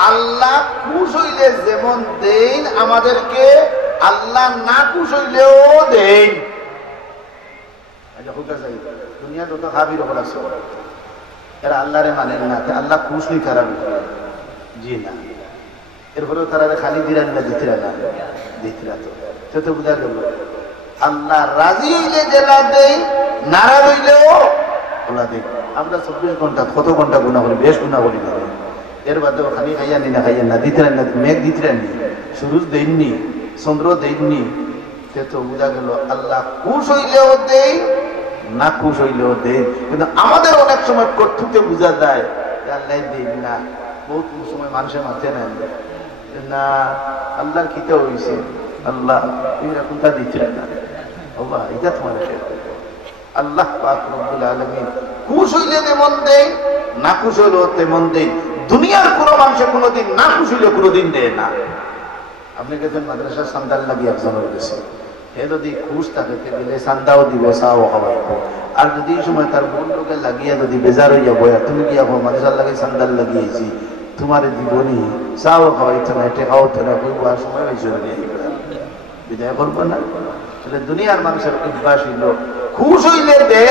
আল্লাহ খুশ হইলে যেমন দেন আমাদেরকে, আল্লাহ না খুশ হইলেও দেন। দুনিয়া তো হাবির হল আছে, এরা আল্লাহরে মানে না, আল্লাহ খুশ হই তারা জি না। এরপরেও তারা খালি দিলেন না, দিতিরা না, দিতিরা তো তো বুঝা গেল আল্লাহ রাজি হইলে জেলা দেই, নারাজ হইলেও ওলা দেই। আমরা 24 ঘন্টা কত ঘন্টা গুণা করি, বেশ গুণা করি না। এর বাদেও খালি খাইয়া নি না, খাইয়া না, দিতিলেন না, মেঘ দিতিলেন নি, সূরজ দেননি, চন্দ্র দেননি। সে তো বুঝা গেল আল্লাহ খুশ হইলেও দেই, না খুশ হইলেও দেন। কিন্তু আমাদের অনেক সময় কর্তৃত্বে বোঝা যায় আল্লাহ দেন না। বহুত সময় মানুষের মাথায় নেন না, আল্লাহর কিতা হয়েছে, আল্লাহ এরকম তা দিচ্ছেন না। বাবা এটা তোমার আল্লাহ পাক রব্বুল আলামিন খুশ হইলে যেমন দেয়, না খুশ হইলেও তেমন দেয়। দুনিয়ার কোন মানুষের কোনোদিন না খুশ হইলে কোনোদিন দেয় না। আপনি গেছেন মাদ্রাসার সান্দাল লাগিয়ে একজনের গেছে, হে যদি খুশ থাকে গেলে সান্দাও দিব, চাও খাওয়াইব। আর যদি এই সময় তার বোন লোকে লাগিয়ে যদি বেজার হইয়া বয়া, তুমি কি এখন মাদ্রাসার লাগে সান্দাল লাগিয়েছি, তোমার জীবনী চাও খাওয়াইতো না, টেকাও তো না, বই বয়ার সময় হয়েছে বিদায় করবো না। তাহলে দুনিয়ার মানুষের অভ্যাস হইল খুশ হইলে দে,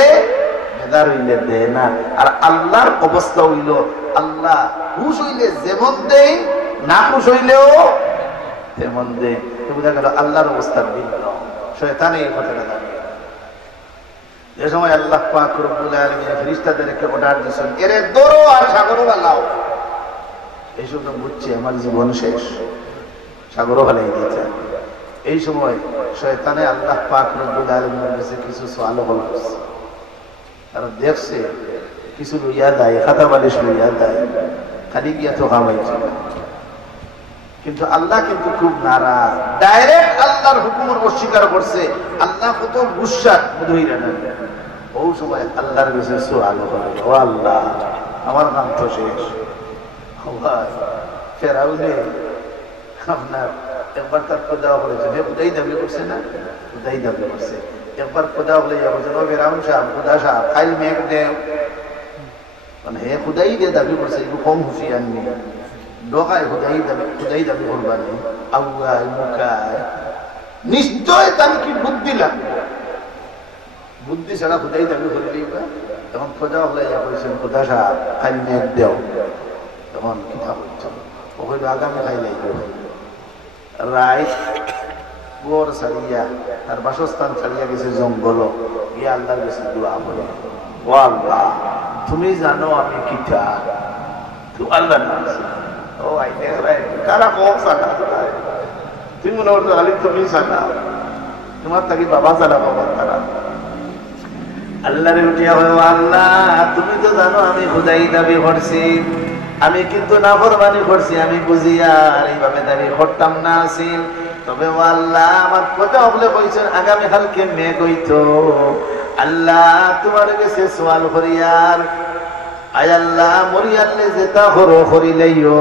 বেজার হইলে দে না। আর আল্লাহর অবস্থা হইল আল্লাহ খুশ হইলে যেমন দেয়, না খুশ হইলেও তেমন দেয়। বুঝা গেল আল্লাহর অবস্থা ভিন্ন। শয়তানে এই কথাটা জানে। যে সময় আল্লাহ পাক রব্বুল আলামিন ফেরেশতাদেরকে অর্ডার দিয়েছেন, এরে দৌড়ো আর সাগরও বালাও, এই সময় বুঝছে আমার জীবন শেষ, সাগরও বালাই দিতে। এই সময় শয়তানে আল্লাহ পাক রব্বুল আলামিনের কাছে কিছু সওয়াল করছে। তারা দেখছে কিছু লইয়া দেয়, খাতা বালিশ লইয়া দেয়, খালি গিয়া তো খাওয়াইছে। কিন্তু আল্লাহ কিন্তু খুব নারাজ, ডাইরেক্ট আল্লাহর হুকুমের অস্বীকার করছে। আল্লাহ কত গুসা বুঝইরা না। ওই সময় আল্লাহর কাছে সওয়াল করে, ও আল্লাহ আমার নাম তো শেষ। ফেরাউনে আপনার একবার তার খোদা বলেছে, খুদাই দাবি করছে না, খুদাই দাবি করছে। একবার খোদা বলে বলছেন, ও ফেরাউন সাহেব, খুদা সাহেব খাইল মেঘ দেও। মানে হে খুদাই দিয়ে দাবি করছে একটু কম হুঁশিয়ার নি ডকায় খুদাই দাবি করবানি আউয়ায় মুখায় নিশ্চয় তার কি বুদ্ধি লাগবে বুদ্ধি ছাড়া খুদাই দাবি করলেই বা তখন খোঁজা হলে যা বলছেন খোদা সাহেব খাই মেঘ দেও তখন কিতা করছেন ও হইল আগামী খাই লাগবে রায় গোর ছাড়িয়া তার বাসস্থান ছাড়িয়া গেছে জঙ্গল গিয়ে আল্লাহর কাছে দোয়া করে ও আল্লাহ তুমি জানো আমি কিতা তো আল্লাহ ও আই দেখ কারা কম সানা তুমি মনে করতো খালি তুমি সানা তোমার থাকি বাবা সানা বাবা তারা আল্লাহরে উঠিয়া হয় আল্লাহ তুমি তো জানো আমি খুদাই দাবি করছি আমি কিন্তু নাফরমানি করছি আমি বুঝি আর এইভাবে দাবি করতাম না আসিল তবে ও আল্লাহ আমার কথা বলে কইছেন আগামী কালকে মেঘ হইতো আল্লাহ তোমার কাছে সওয়াল করিয়ার আয় আল্লাহ মরিয়ালে যেটা হরো করিলেইও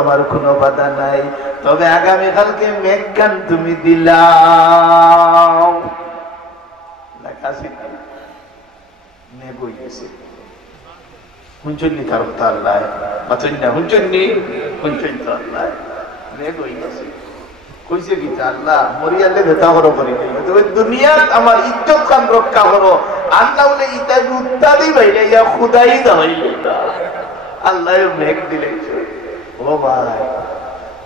আমার কোনো বাধা নাই তবে আগামী কালকে মেঘ কান তুমি দিলাও মেঘ হয়ে গেছে হুঞ্চন্নি তার কথা আল্লাহ বাঁচন না হুঞ্চন্নি হুঞ্চন তো আল্লাহ মেঘ হয়ে গেছে কইছে কি আল্লাহ মরিয়ালে ভেতা হরো করি তবে দুনিয়ার আমার ইজ্জত খান রক্ষা করো আল্লাহ বলে ইতাই উত্তাদি বাইরে ইয়া খুদাই দাইলে আল্লাহ মেঘ দিলে ও ভাই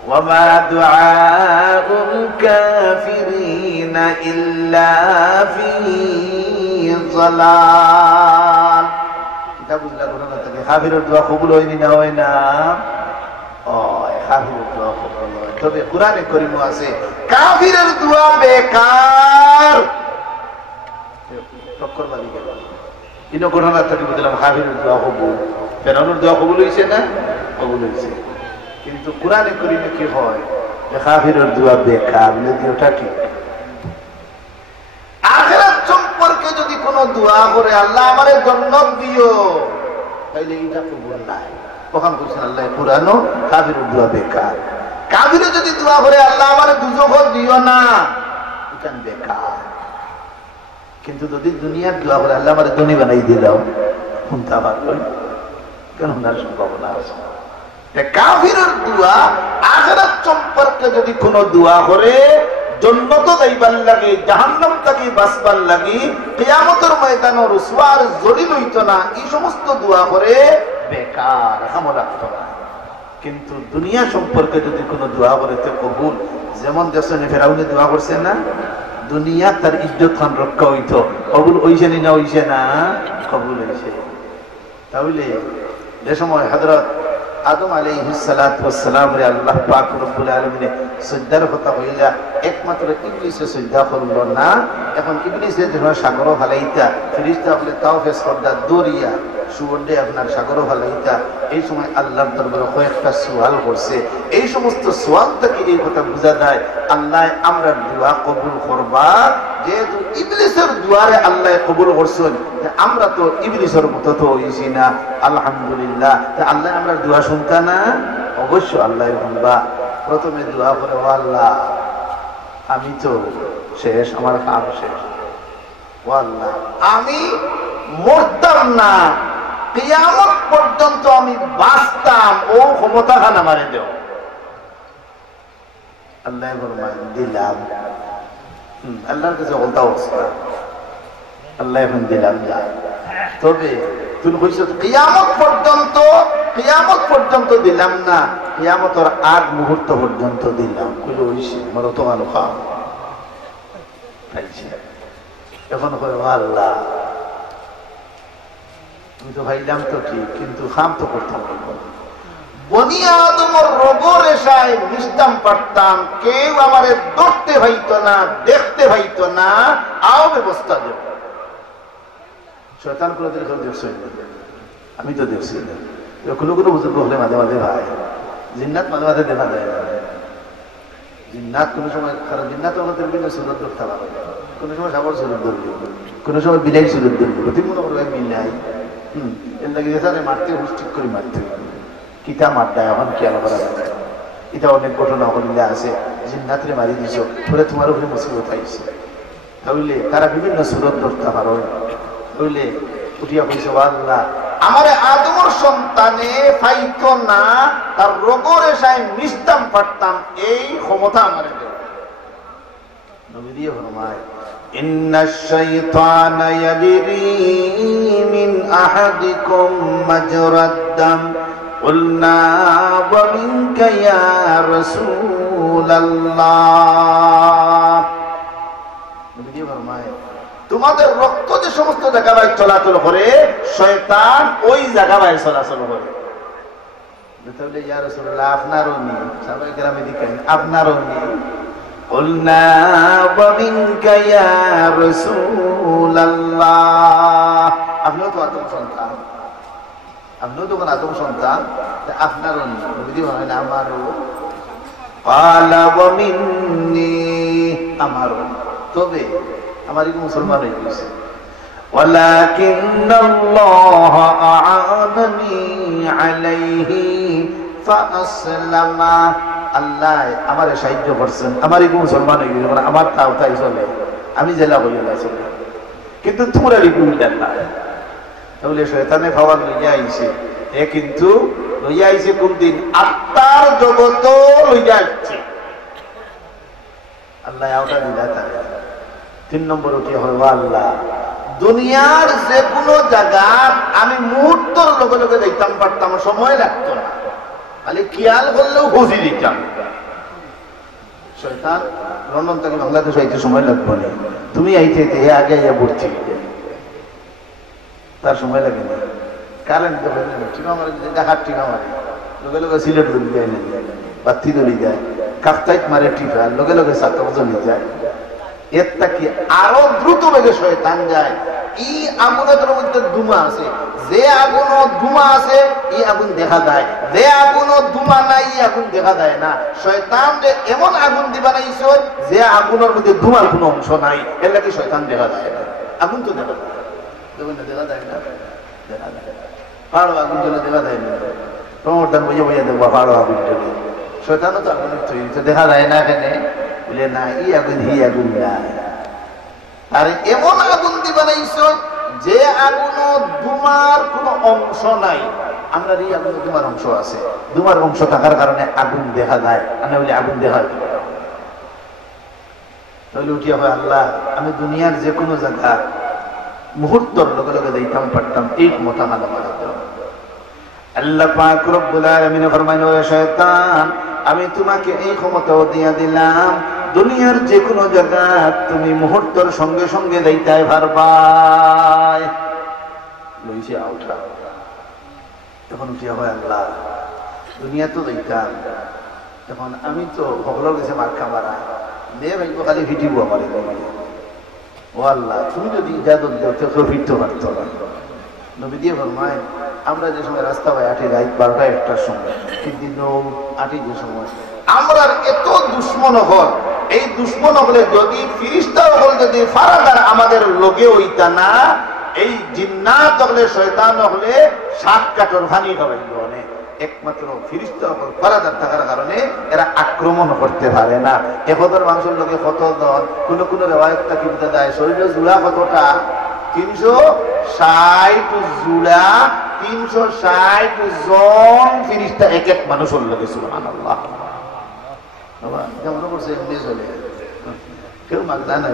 ওয়ামা দুআউল কাফিরিনা ইল্লা ফি যালাল কিতাব বুঝলা ঘটনা থেকে কাফিরের দোয়া কবুল হয়নি না হয় না ও কাফিরের দোয়া কবুল হয় তবে কুরআনে কারীমে আছে কাফিরের দোয়া বেকার টক্কর লাগি গেল ইনো ঘটনা থেকে বুঝলাম কাফিরের দোয়া কবুল ফেরাউনের দোয়া কবুল হইছে না কবুল হইছে কিন্তু কুরআনে কারীমে কি হয় যে কাফিরের দোয়া বেকার নেদিওটা কি আখিরাত সম্পর্কে যদি কোনো দোয়া করে আল্লাহ আমারে জান্নাত দিও তাইলে এটা কবুল নাই তখন বলছেন আল্লাহ কুরআনও কাফিরের দোয়া বেকার কাফিরে যদি দোয়া করে আল্লাহ আমারে দুজখ দিও না এটা বেকার কিন্তু যদি দুনিয়ার দোয়া করে আল্লাহ আমারে ধনী বানাই দিলাও শুনতে পারবেন কেন শোনার সম্ভাবনা আছে কাফিরের দোয়া আখিরাত সম্পর্কে যদি কোনো দোয়া করে জান্নাত যাইবার লাগে জাহান্নাম থেকে বাঁচবার লাগে কিয়ামতের ময়দানে রুসওয়ার জলিল হইতো না এই সমস্ত দোয়া করে বেকার আমল রাখতো না কিন্তু দুনিয়া সম্পর্কে যদি কোনো দোয়া করে তো কবুল যেমন দেশনে ফেরাউনে দোয়া করছে না দুনিয়া তার ইজ্জত খান রক্ষা হইতো কবুল হইছে না হইছে না কবুল হইছে তাহলে যে সময় হযরত আদম আলাইহিস সালাতু ওয়াস সালাম রে আল্লাহ পাক রব্বুল আলামিন সিজদার কথা হইলা একমাত্র ইবলিসে সিজদা করল না এখন ইবলিসের জন্য সাগর হালাইতা ফেরেশতা বলে তাও ফেরেশতা দরিয়া সুবন্ডে আপনার সাগর হালাইতা এই সময় আল্লাহর দরবারে কয়েকটা সওয়াল করছে এই সমস্ত সওয়াল থেকে এই কথা বোঝা যায় আল্লাহ আমরা দোয়া কবুল করবা যেহেতু ইবলিসের দোয়ারে আল্লাহ কবুল করছেন আমরা তো ইবলিসের মতো তো হইছি না আলহামদুলিল্লাহ আল্লাহ আমরা দোয়া শুনতা না অবশ্যই আল্লাহ শুনবা প্রথমে দোয়া করে ও আল্লাহ আমি তো শেষ আমার কাম শেষ ও আল্লাহ আমি মরতাম না কিয়ামত পর্যন্ত আমি বাঁচতাম ও ক্ষমতা খান আমারে দেও আল্লাহ ফরমান দিলাম আল্লাহর কাছে বলতা অবস্থা আল্লাহ এখন দিলাম যা তবে তুমি কইছো কিয়ামত পর্যন্ত দিলাম না কিয়ামতের আগ মুহূর্ত পর্যন্ত দিলাম কইলো হইছে আমার তো ভালো খাও খাইছে এখন কই আল্লাহ আমি তো ভাইলাম তো ঠিক কিন্তু খাম তো করতাম বনি আদমের রোগের রেশায় মিশতাম পারতাম কেউ আমারে ধরতে হইতো না দেখতে হইতো না আও ব্যবস্থা দেব শয়তান করে দিলে দেখছি আমি তো দেখছি না কোনো কোনো বুজুর্গ হলে মাঝে মাঝে ভাই জিন্নাত মাঝে মাঝে দেখা যায় না জিন্নাত কোনো সময় কারণ জিন্নাত আমাদের বিভিন্ন সুরত ধরতে পারে কোনো সময় সাগর সুরত ধরবে কোনো সময় বিলাই সুরত ধরবে প্রতি মনে করবে মিল নাই এর লাগে যেতে মারতে ঠিক করে মারতে কিতা মারটা এখন খেয়াল করা যাবে এটা অনেক ঘটনা হলিলে আছে জিন্নাতরে মারি দিছ বলে তোমার উপরে মুসিবত আইছে তাহলে তারা বিভিন্ন সুরত ধরতে পারো তাহলে উঠিয়া কইছে আল্লাহ আমার আদমর সন্তানে পাইতো না, তার রোগের এসায় মিশতাম পারতাম, এই ক্ষমতা আমার নবী দিয়ে ফরমায় ইন্নাশ শাইতানা ইয়াজরি মিন আহাদিকুম মাজরাদ দাম কুলনা ওয়া মিনকা ইয়া রাসূলুল্লাহ। নবী দিয়ে ফরমায় তোমাদের রক্ত যে সমস্ত জায়গায় চলাচল করে শয়তান ওই জায়গায় চলাচল করে। তাহলে ইয়া রাসূলুল্লাহ আপনারও নেই, সাহাবায়ে কেরাম এদিকে আপনারও নেই। কুলনা ওয়া মিনকা ইয়া রাসূলুল্লাহ, আপনিও তো আদম সন্তান, আপনিও তো আদম সন্তান, আপনারও নেই। নবী বলেন আমারও। ক্বালা ওয়া মিন্নি, আমারও। তবে আমার কি মুসলমান হয়ে গেছে, ওয়ালাকিন্নাল্লাহ আ'আনানি আলাইহি ফাআসলামা, আল্লাহ আমারে সাহায্য করছেন, আমার কি মুসলমান হয়ে গেছে, আমার তাও তাই চলে, আমি জেলা হয়ে গেছে, কিন্তু তোমরা লিখুন না। তাহলে শয়তানে খাওয়া লইয়া আইছে, এ কিন্তু লইয়া আইছে কোন দিন আত্মার জগত লইয়া আসছে। আল্লাহ আওটা দিলা তারে। 3 নম্বর উঠে হয় আল্লাহ দুনিয়ার যে কোনো জায়গা আমি মুহূর্তের লগে লগে যাইতাম পারতাম, সময় লাগতো না, খালি খেয়াল করলেও খুঁজি দিতাম। শয়তান লন্ডন থেকে বাংলাদেশ আইতে সময় লাগবে না, তুমি আইতে আগে আইয়া ভর্তি, তার সময় লাগে না। কারেন্ট ঠিকা মারে, দেখার ঠিকা মারে, লগে লগে সিলেট ধরি যায় না, বাতি ধরি যায়, কাফতাইত মারে টিপা, লগে লগে ছাত্র জ্বলি যায়। এর থেকে আরো দ্রুত বেগে শয়তান যায়। এই আগুনের মধ্যে ধুমা আছে, যে আগুন ধুমা আছে এই আগুন দেখা যায়, যে আগুন ধুমা নাই এই আগুন দেখা যায় না। শয়তান এমন আগুন দিবা নাইছো যে আগুনের মধ্যে ধুমার কোনো অংশ নাই, এর লাগে শয়তান দেখা যায় না। আগুন তো দেখা যায়, দেখা যায় না, দেখা যায় পাড়ো আগুন জ্বলে দেখা যায় না, প্রমোটার বইয়ে বইয়ে দেখবো পাড়ো আগুন জ্বলে, শয়তানও তো আগুন দেখা যায় না। এখানে বলে না ই আগুন হি আগুন নাই, আর এমন আগুন দিবা নাইছো যে আগুন ধুমার কোনো অংশ নাই। আমরা এই আগুন ধুমার অংশ আছে, ধুমার অংশ থাকার কারণে আগুন দেখা যায়, আমরা বলি আগুন দেখা যায়। তাহলে উঠিয়া হয় আল্লাহ আমি দুনিয়ার যে কোনো জায়গা মুহূর্তের লগে লগে যাইতাম পারতাম, এই ক্ষমতা আমার আছে। আল্লাহ পাক রব্বুল আলামিন ফরমাইলেন ওরে শয়তান আমি তোমাকে এই ক্ষমতাও দিয়া দিলাম, দুনিয়ার যে কোনো জায়গা তুমি মুহূর্তের সঙ্গে সঙ্গে যাইতে পারবা। লইছে আউটা তখন উঠিয়া হয় আল্লাহ দুনিয়া তো যাইতাম, তখন আমি তো সকলের কাছে মার খামারা দে ভাই খালি ভিডিও আমার ও আল্লাহ তুমি যদি ইজাজত দাও তো ফিরতে পারতো না। নবী দিয়ে ফরমায় আমরা যে সময় রাস্তা পাই আটি রাত 12টা 1টার সময়, কিন্তু আটি যে সময় আমরা এত দুশ্মন হল, এই দুশ্মন হলে যদি ফিরিস্তা হল যদি ফারাদার আমাদের লোকে হইতা না, এই জিন্নাত হলে শয়তান হলে 7 কাঠর ভানি হবে। একমাত্র ফিরিস্তা হল ফারাদার থাকার কারণে এরা আক্রমণ করতে পারে না। 1000 মানুষের লোকে কত জন, কোন কোন রেওয়ায়েতটা কিনতে দেয় শরীরে জুড়া কতটা 360 জুড়া, 360 জন ফিরিস্তা এক এক মানুষের লোকে। সুবহানাল্লাহ, মনে করছে এমনি চলে, কেউ মাগনা নাই,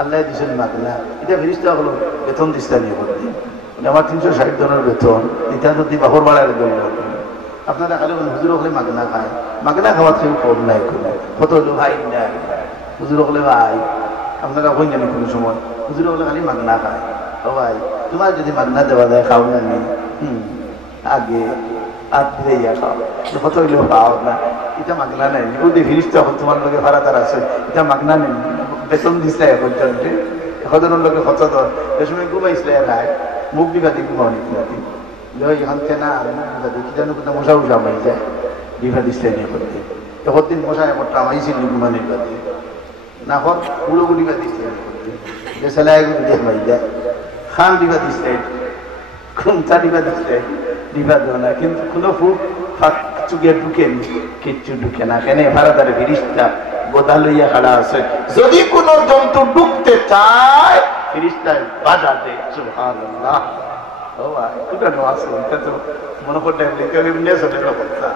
আল্লাহ দিচ্ছেন মাগনা। এটা ফিরিস্তা হলো বেতন দিস্তা নিয়ে করতে, আমার 360 জনের বেতন এটা যদি বাহর বাড়ার জন্য আপনারা খালি হুজুর হলে মাগনা খায়, মাগনা খাওয়ার কেউ কম নাই, কত হলো ভাই নাই হুজুর হলে ভাই আপনারা হই জানি কোনো সময় হুজুর হলে খালি মাগনা খায়। ও ভাই তোমার যদি মাগনা দেওয়া যায় খাও না নি, আগে আর দিয়ে খাও, কত হইলেও খাও না, এটা মাগনা নেই। ওদের ফিরিস্তা এখন তোমার লোকে ভাড়া তার আছে, এটা মাগনা নেই, বেতন দিচ্ছে এখন চলতে এখনের লোকে কত দর এ সময় ঘুমাইছিল রায় মুখ বিবাদী ঘুমাওনি বিবাদী এখান থেকে না মুখ বিবাদী কি যেন কোথাও মশা উঠা মাই যায় বিবাদী স্থানীয় করতে এখন দিন মশা একটা আমাইছিল ঘুমানির বাদী না হর পুরোগুলি বাদী স্থানীয় করতে যে সেলাইগুলি দেখ মাই যায় খান বিবাদী স্থায়ী খুমতা বিবাদী স্থায়ী বিবাদ না, কিন্তু কোনো ফুক ফাঁক চুকে ঢুকেনি, কিচ্ছু ঢুকে না। কেন ভারতের ফিরিস্তা গোদা লইয়া খাড়া আছে, যদি কোন জন্তু ঢুকতে চায় ফিরিস্তায় বাধা দেয়। সুবহানাল্লাহ, ও ভাই কোটা নো আছে এটা তো মনে করতে লিখে এমনি চলে কথা।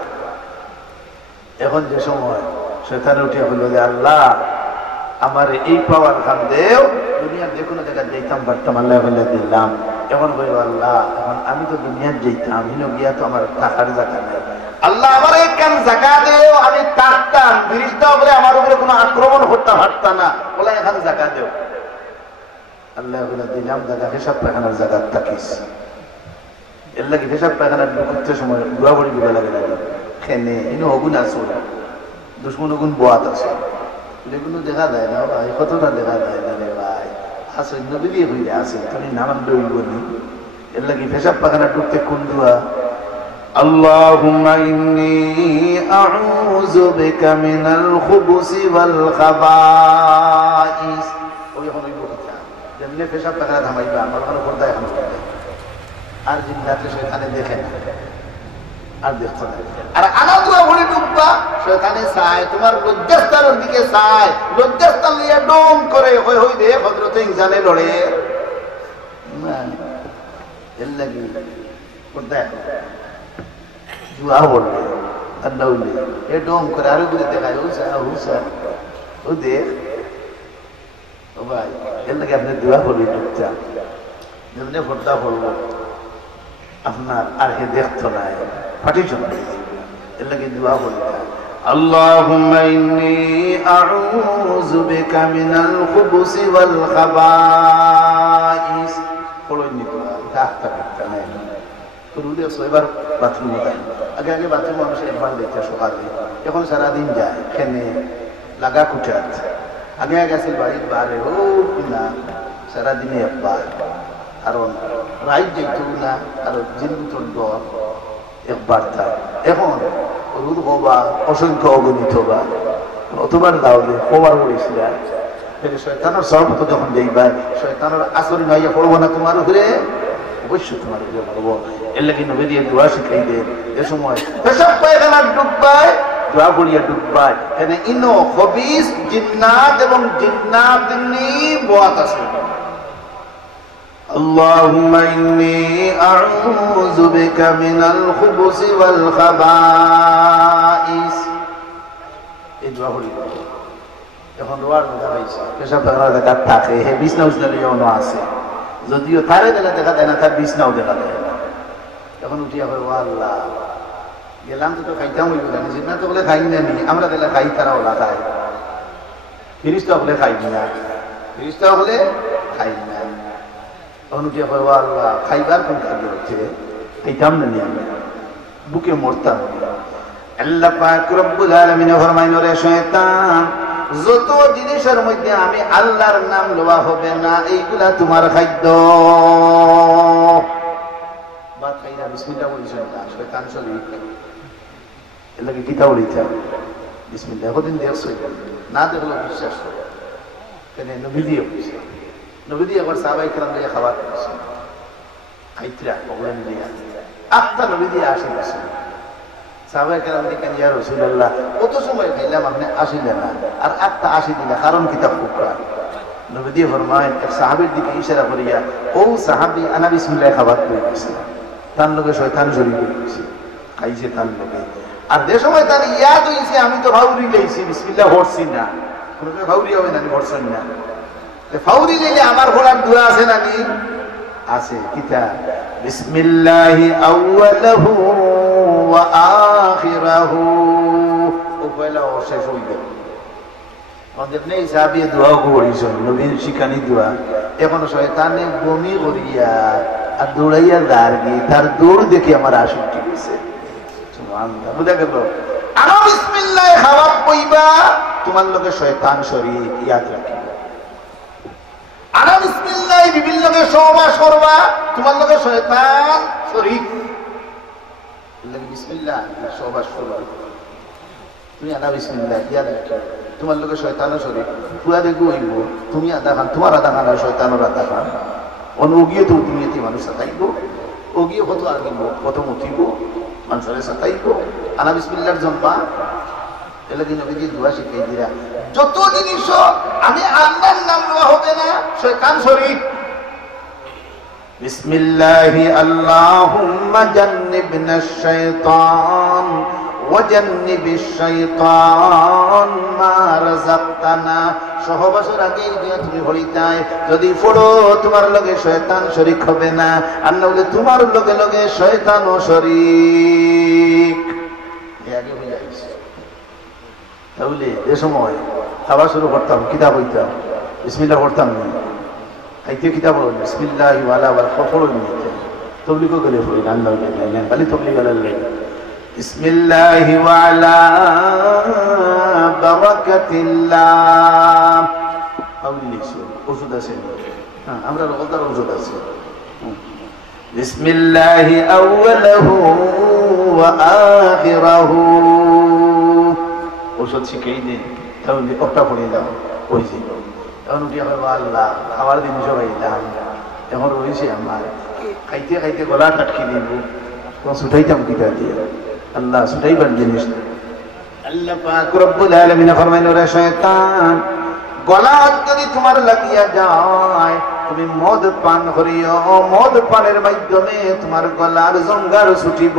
এখন যে সময় শয়তান উঠে বলল যে আল্লাহ আমার এই পাওয়ার খান দেও, দুনিয়ার যে কোনো জায়গায় যেতাম পারতাম, আল্লাহ বলে দিলাম। এখন বলবো আল্লাহ এখন আমি তো দুনিয়ার যেতাম, হিনো গিয়া তো আমার টাকার জায়গা নেই, আল্লাহ আমার একখান জায়গা দেও, আমি থাকতাম ফিরিস্তা বলে আমার উপরে কোনো আক্রমণ করতে পারতাম না, বলে এখানে জায়গা দেও। আল্লাহ বলে দিলাম জায়গা, হিসাব পায়খানার জায়গা থাকিস। এর লাগে হিসাব পায়খানার ঢুকতে সময় গুড়া বড়ি গুলো লাগে লাগে খেনে ইনো অগুন আছে, দুশ্মন অগুন বোয়াত আছে, এগুলো দেখা যায় না ভাই, কতটা দেখা যায় না রে ভাই। আছে নবী দিয়ে হইলে আছে, তুমি নামান দৌড় নি। এর লাগে হিসাব পায়খানা ঢুকতে কোন দোয়া? আল্লাহুম্মা ইন্নী আউযু বিকা মিনাল খুবুসি ওয়াল খাবাইস। ওই এখন ওই বলতা যেমনি হিসাব পায়খানা থামাইবা আমার ওখানে পর্দা এখন আর জিন্নাতে শয়তানে দেখে না আর দেখতো না। আর আনা দোয়া ভরে ডুববা, শয়তানে চায় তোমার লজ্জাস্থানের দিকে চায়, লজ্জাস্থান নিয়ে ডোম করে হই হই দে হযরত ইনসানে লড়ে না। এর লাগি পর্দা দোয়া বলবে আর নৌলে এ ডোম করে আরো দূরে দেখায় হুসা হুসা ও দেখ ও ভাই। এর লাগে আপনি দোয়া করবে চুপচাপ, যেমনি পর্দা পড়বো আপনার আর হে দেখতো না ফাটি চলে। এর লাগে দোয়া বলতে আল্লাহুম্মা ইন্নী আউযু বিকা মিনাল খুবুসি ওয়াল খাবাইস। পড়নি দোয়া ডাক্তার ডাক্তার নাই করুলে ছয়বার বাথরুমে যায়। আগে আগে বাথরুম মানুষ একবার দেখতে সকালে, এখন সারাদিন যায় খেনে লাগা কুচাত। আগে আগে আসিল বাড়ির বারে ও কিনা সারাদিনে একবার, কারণ রাইট যেত না আর জিন্দুতর দর একবার থাকে। এখন রুদ হবা অসংখ্য অগণিত বা অতবার দাওলে হবার বলেছিল শয়তানের সর্বত যখন দেখবা শয়তানের আসরি নইয়া পড়বো না তোমার উপরে, অবশ্যই তোমার উপরে পড়বো। এর লাগে নবী দিয়ে দোয়া শিখাই দেন। এ সময় পেশাব পায়খানার ডুববায় দোয়া করিয়া ডুববায়, এখানে ইনো খবিস জিন্নাত এবং জিন্নাতিনী বোয়াত আছে। اللهم إني أعوذ بك من الخبث والخبائث। এই দোয়া করি এখন রোয়ার মধ্যে হয়েছে পেশাব পায়খানা দেখা থাকে, হে বিছনা উছনা লিয়েও আছে, যদিও তারে দিলে দেখা যায় না, তার বিছনাও দেখা যায় না। এখন উঠিয়া হয় ও আল্লাহ গেলাম তো খাইতাম হইব না, জিন্নাত তো বলে খাই না নি, আমরা দিলে খাই তারা ওলা খায়, ফিরিস্তা হলে খাই না, ফিরিস্তা হলে খাই না। অনুযায়ী হয় আল্লাহ খাইবার কোন খাদ্য হচ্ছে খাইতাম না নিয়ে আমি বুকে মরতাম। আল্লাহ পাক রব্বুল আলামিন ফরমাইল রে শয়তান যত জিনিসের মধ্যে আমি আল্লাহর নাম লওয়া হবে না এইগুলা তোমার খাদ্য। বাদ খাইরা বিসমিল্লাহ বলিস না, শয়তান চলি এর লাগে কিতা বলিতা বিসমিল্লাহ কদিন দেখছ না দেখলো বিশ্বাস করে কেন নবী দিয়ে বলছে। নবী দিয়ে একবার সাহাবায়ে কেরাম দিয়ে খাবার করেছে খাইতরা প্রবলেম দিয়ে আটটা নবী দিয়ে আসি গেছে। সাহাবায়ে কেরাম দেখেন ইয়া রাসূলুল্লাহ কত সময় খাইলাম আপনি আসিলেন না, আর আটটা আসি দিলে কারণ কিতাব কুকরা। নবী দিয়ে ফরমায়েন এক সাহাবীর দিকে ইশারা করিয়া ও সাহাবী আনা বিসমিল্লাহ খাবার করে গেছে, তার লগে শয়তান জড়িয়ে পড়ে গেছে, খাইছে তার লগে। আর যে সময় তার ইয়াদ হইছে আমি তো ভাউরি লইছি বিসমিল্লাহ পড়ছি না, কোনো ভাউরি হবে না পড়ছেন না, ফাউরি লইলে আমার ঘোড়ার দোয়া আছে না নি আছে কিতা বিসমিল্লাহি আউয়ালাহু ওয়া আখিরাহু ও পয়লা ও শেষ হইবে। অনেকনে হিসাবে দোয়া করিস নবীর শিখানি দোয়া। এখন শয়তানে বমি করিয়া আর দৌড়াইয়া দাঁড়িয়ে তার দৌড় দেখে আমার আসন ঠিক আছে। সুবহানাল্লাহ বুঝা গেল। আনো বিসমিল্লাহ খাওয়া পইবা তোমার লগে শয়তান সরিয়ে ইয়াদ রাখি। আনা বিসমিল্লাহ বিভিন্ন লোকের সহবাস করবা তোমার লোকের শয়তান শরীক বিসমিল্লাহ সহবাস করবা তুমি আনা বিসমিল্লাহ ইয়াদ রাখি তোমার লোকের শয়তানও শরীক পুরা দেখবো হইব তুমি আধা খান তোমার আধা খান আর শয়তানের আধা খান অনুগিয়ে তো তুমি এতে মানুষ সাতাইব ওগিয়ে কত আগিব কত মতিব মানুষের সাতাইব আনা বিসমিল্লাহর জম্পা এলাকি নবীজি দোয়া শিখিয়ে দিরা যত জিনিস আমি আল্লাহর নাম নেওয়া হবে না শয়তান শরীক বিসমিল্লাহি আল্লাহুম্মা জান্নিবনাশ শাইতান ওয়া জান্নিবিশ শাইতান মা রাযাকতানা। সহবাসের আগে দিয়ে তুমি হইতাই যদি পড়ো তোমার লগে শয়তান শরীক হবে না, আর না হলে তোমার লগে লগে শয়তানও শরীক। আগে হয়ে যাইছে। তাহলে এ সময় খাওয়া শুরু করতাম, কিতাব হইতাম, বিসমিল্লাহ পড়তাম না, খাইতে কিতাব পড়ো বিসমিল্লাহি ওয়ালা ওয়াল খফর নিতে তবলিগও গেলে পড়ি না, আল্লাহ না খালি তবলিগ আল্লাহ। বিসমিল্লাহি ওয়ালা বারাকাতিল্লাহ। ওষুধ আছে, আমরা রোজার ওষুধ আছে। বিসমিল্লাহি আউয়ালাহু ওয়া আখিরাহু। ওষুধ শিখেই দিন, তাহলে একটা পড়ে দাও ওই যে এখন উঠে হবে আল্লাহ খাবার দিন সবাইলাম, এখন রয়েছে আমার খাইতে খাইতে গলা কাটকি দিব, তখন ছুটাইতাম কিতা দিয়ে আল্লাহ ছুটাইবার জিনিস। আল্লাহ পাক রব্বুল আলামিন ফরমাইল, ওরে শয়তান গলা যদি তোমার লাগিয়া যায় তুমি মদ পান করিও, মদ পানের মাধ্যমে তোমার গলার জঙ্গার ছুটিব।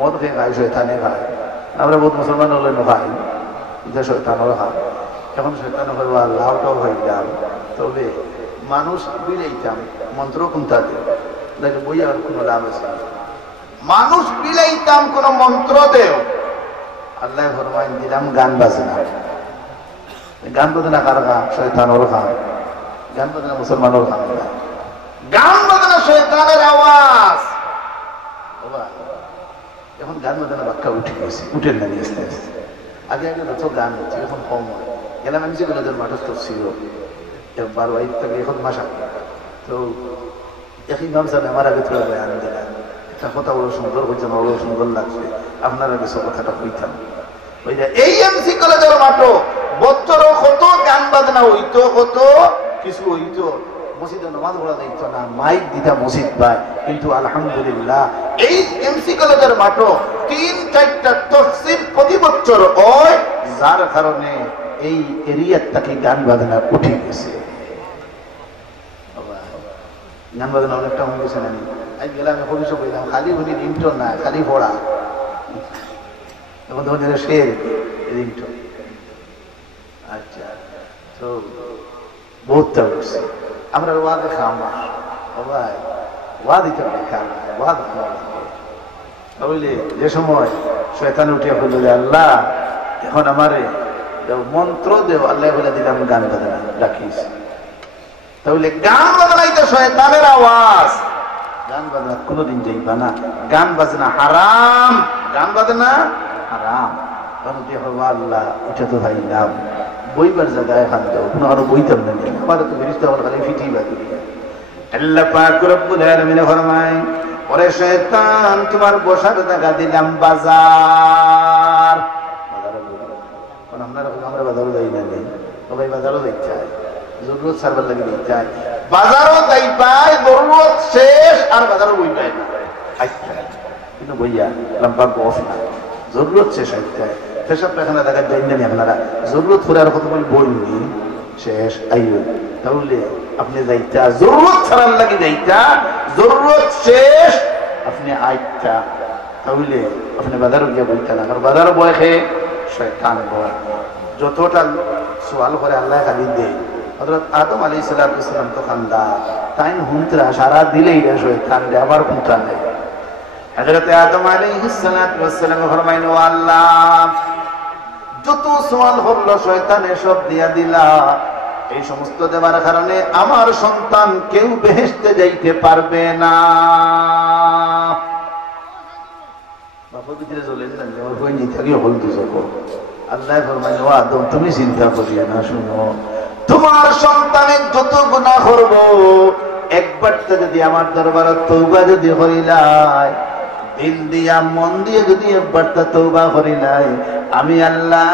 মদ খেয়ে খায়, শয়তানে খায়, আমরা বহুত মুসলমান হলে খাই, শয়তানও খায়। এখন শয়তান হইব আল্লাহটাও হইলাম, তবে মানুষ বিলাইতাম মন্ত্র কোনটা দেয় বই আর কোনো লাভ আছে? মানুষ বিলাইতাম কোন মন্ত্র দেও, আল্লাহ ফরমাইন দিলাম গান বাজনা। গান বাজনা কার খান? শয়তানোর খান। গান বাজনা মুসলমানের খান না, গান বাজনা শয়তানের আওয়াজ। এখন গান বাজনা বাক্কা উঠে গেছে, উঠে না আস্তে আস্তে। আগে আগে যত গান হচ্ছে এখন কম হয়, গেলাম আমি যেগুলো মাঠস্থ ছিল 12 থেকে এখন মাসা। তো একই ভাবছেন আমার আগে তোলা যায় আমি দিলাম একটা কথা, বড় সুন্দর হয়েছে, বড় সুন্দর লাগছে, আপনার আগে সব কথাটা কইতাম। ওই যে এই এমসি কলেজের মাঠো বছর কত গান বাজনা হইতো, কত কিছু হইতো, মসজিদে নামাজ পড়া যাইতো না, মাইক দিতা মসজিদ ভাই, কিন্তু আলহামদুলিল্লাহ এই এমসি কলেজের মাঠো 3-4টা তফসির প্রতি বছর হয়, যার কারণে এই এরিয়ার থেকে গান বাজনা উঠে গেছে। গান বাজনা অনেকটা হয়ে গেছে না, আজ গেলাম হরিশ বললাম খালি হলি রিংটোন না, খালি পড়া, এখন ধরুন শের রিংটোন। আচ্ছা, তো বহুতটা উঠছে, আমরা ওয়াদে খাওয়া ভাই, ওয়া দিতে হবে, ওয়াদ খাওয়া তাহলে যে সময় শয়তান উঠিয়া বলল যে আল্লাহ এখন আমারে মন্ত্র দেও, আল্লাহ বলে দিলাম গান বাজনা রাখিস। তাহলে গান বাজনাই তো শয়তানের আওয়াজ, গান বাজনা কোনোদিন যাইবা না, গান বাজনা হারাম, গান বাজনা হারাম। আল্লাহ এটা তো ভাইলাম বইবার জায়গায় হাত দাও, কোনো আরো বইতাম না, আমাদের তো বেরিস্তা খালি ফিটি বাকি। আল্লাহ পাক রব্বুল আলামিন ফরমায়, ওরে শয়তান তোমার বসার জায়গা দিলাম বাজার। আমরা বাজারও যাই না, সবাই বাজারও যাইতে হয়, জরুরত সারবার লাগে যাইতে হয়, বাজারও যাই পায়, জরুরত শেষ আর বাজারও বই পায় না। কিন্তু বইয়া লম্বা গফ না, জরুরত শেষ হইতে হয়, সেসব পেখানা দেখা যাই না আপনারা, জরুরত করে আর কত বইনি শেষ আইও, তাহলে আপনি যাইতা জরুরত ছাড়ার লাগে যাইতা, জরুরত শেষ আপনি আইতা, তাহলে আপনি বাজারও গিয়ে বইতে না, কারণ বাজারও বয় খেয়ে শয়তান বয়। যতটা সোয়াল করে আল্লাহ খালি দেয়। হযরত আদম আলাইহিস সালাম তো খান্দা, তাই হুন্তরা সারা দিলেই শয়তান রে, আবার হুন্তরা নেই। হযরত আদম আলাইহিস সালাম ফরমাইল, ও আল্লাহ যত সোয়াল হলো শয়তান এসব দিয়া দিলা, এই সমস্ত দেওয়ার কারণে আমার সন্তান কেউ বেহেশতে যাইতে পারবে না। বাবা ভিতরে চলেন না, আমার বই নিতে গিয়ে হল দুজক। আল্লাহ ফরমাইল, ও আদম তুমি চিন্তা করিয়া না, শুনো তোমার সন্তানের যত গুনাহ করব একবার তো যদি আমার দরবারে তওবা যদি হইলাই, দিল দিয়া মন দিয়ে যদি একবার তওবা করিলাই, আমি আল্লাহ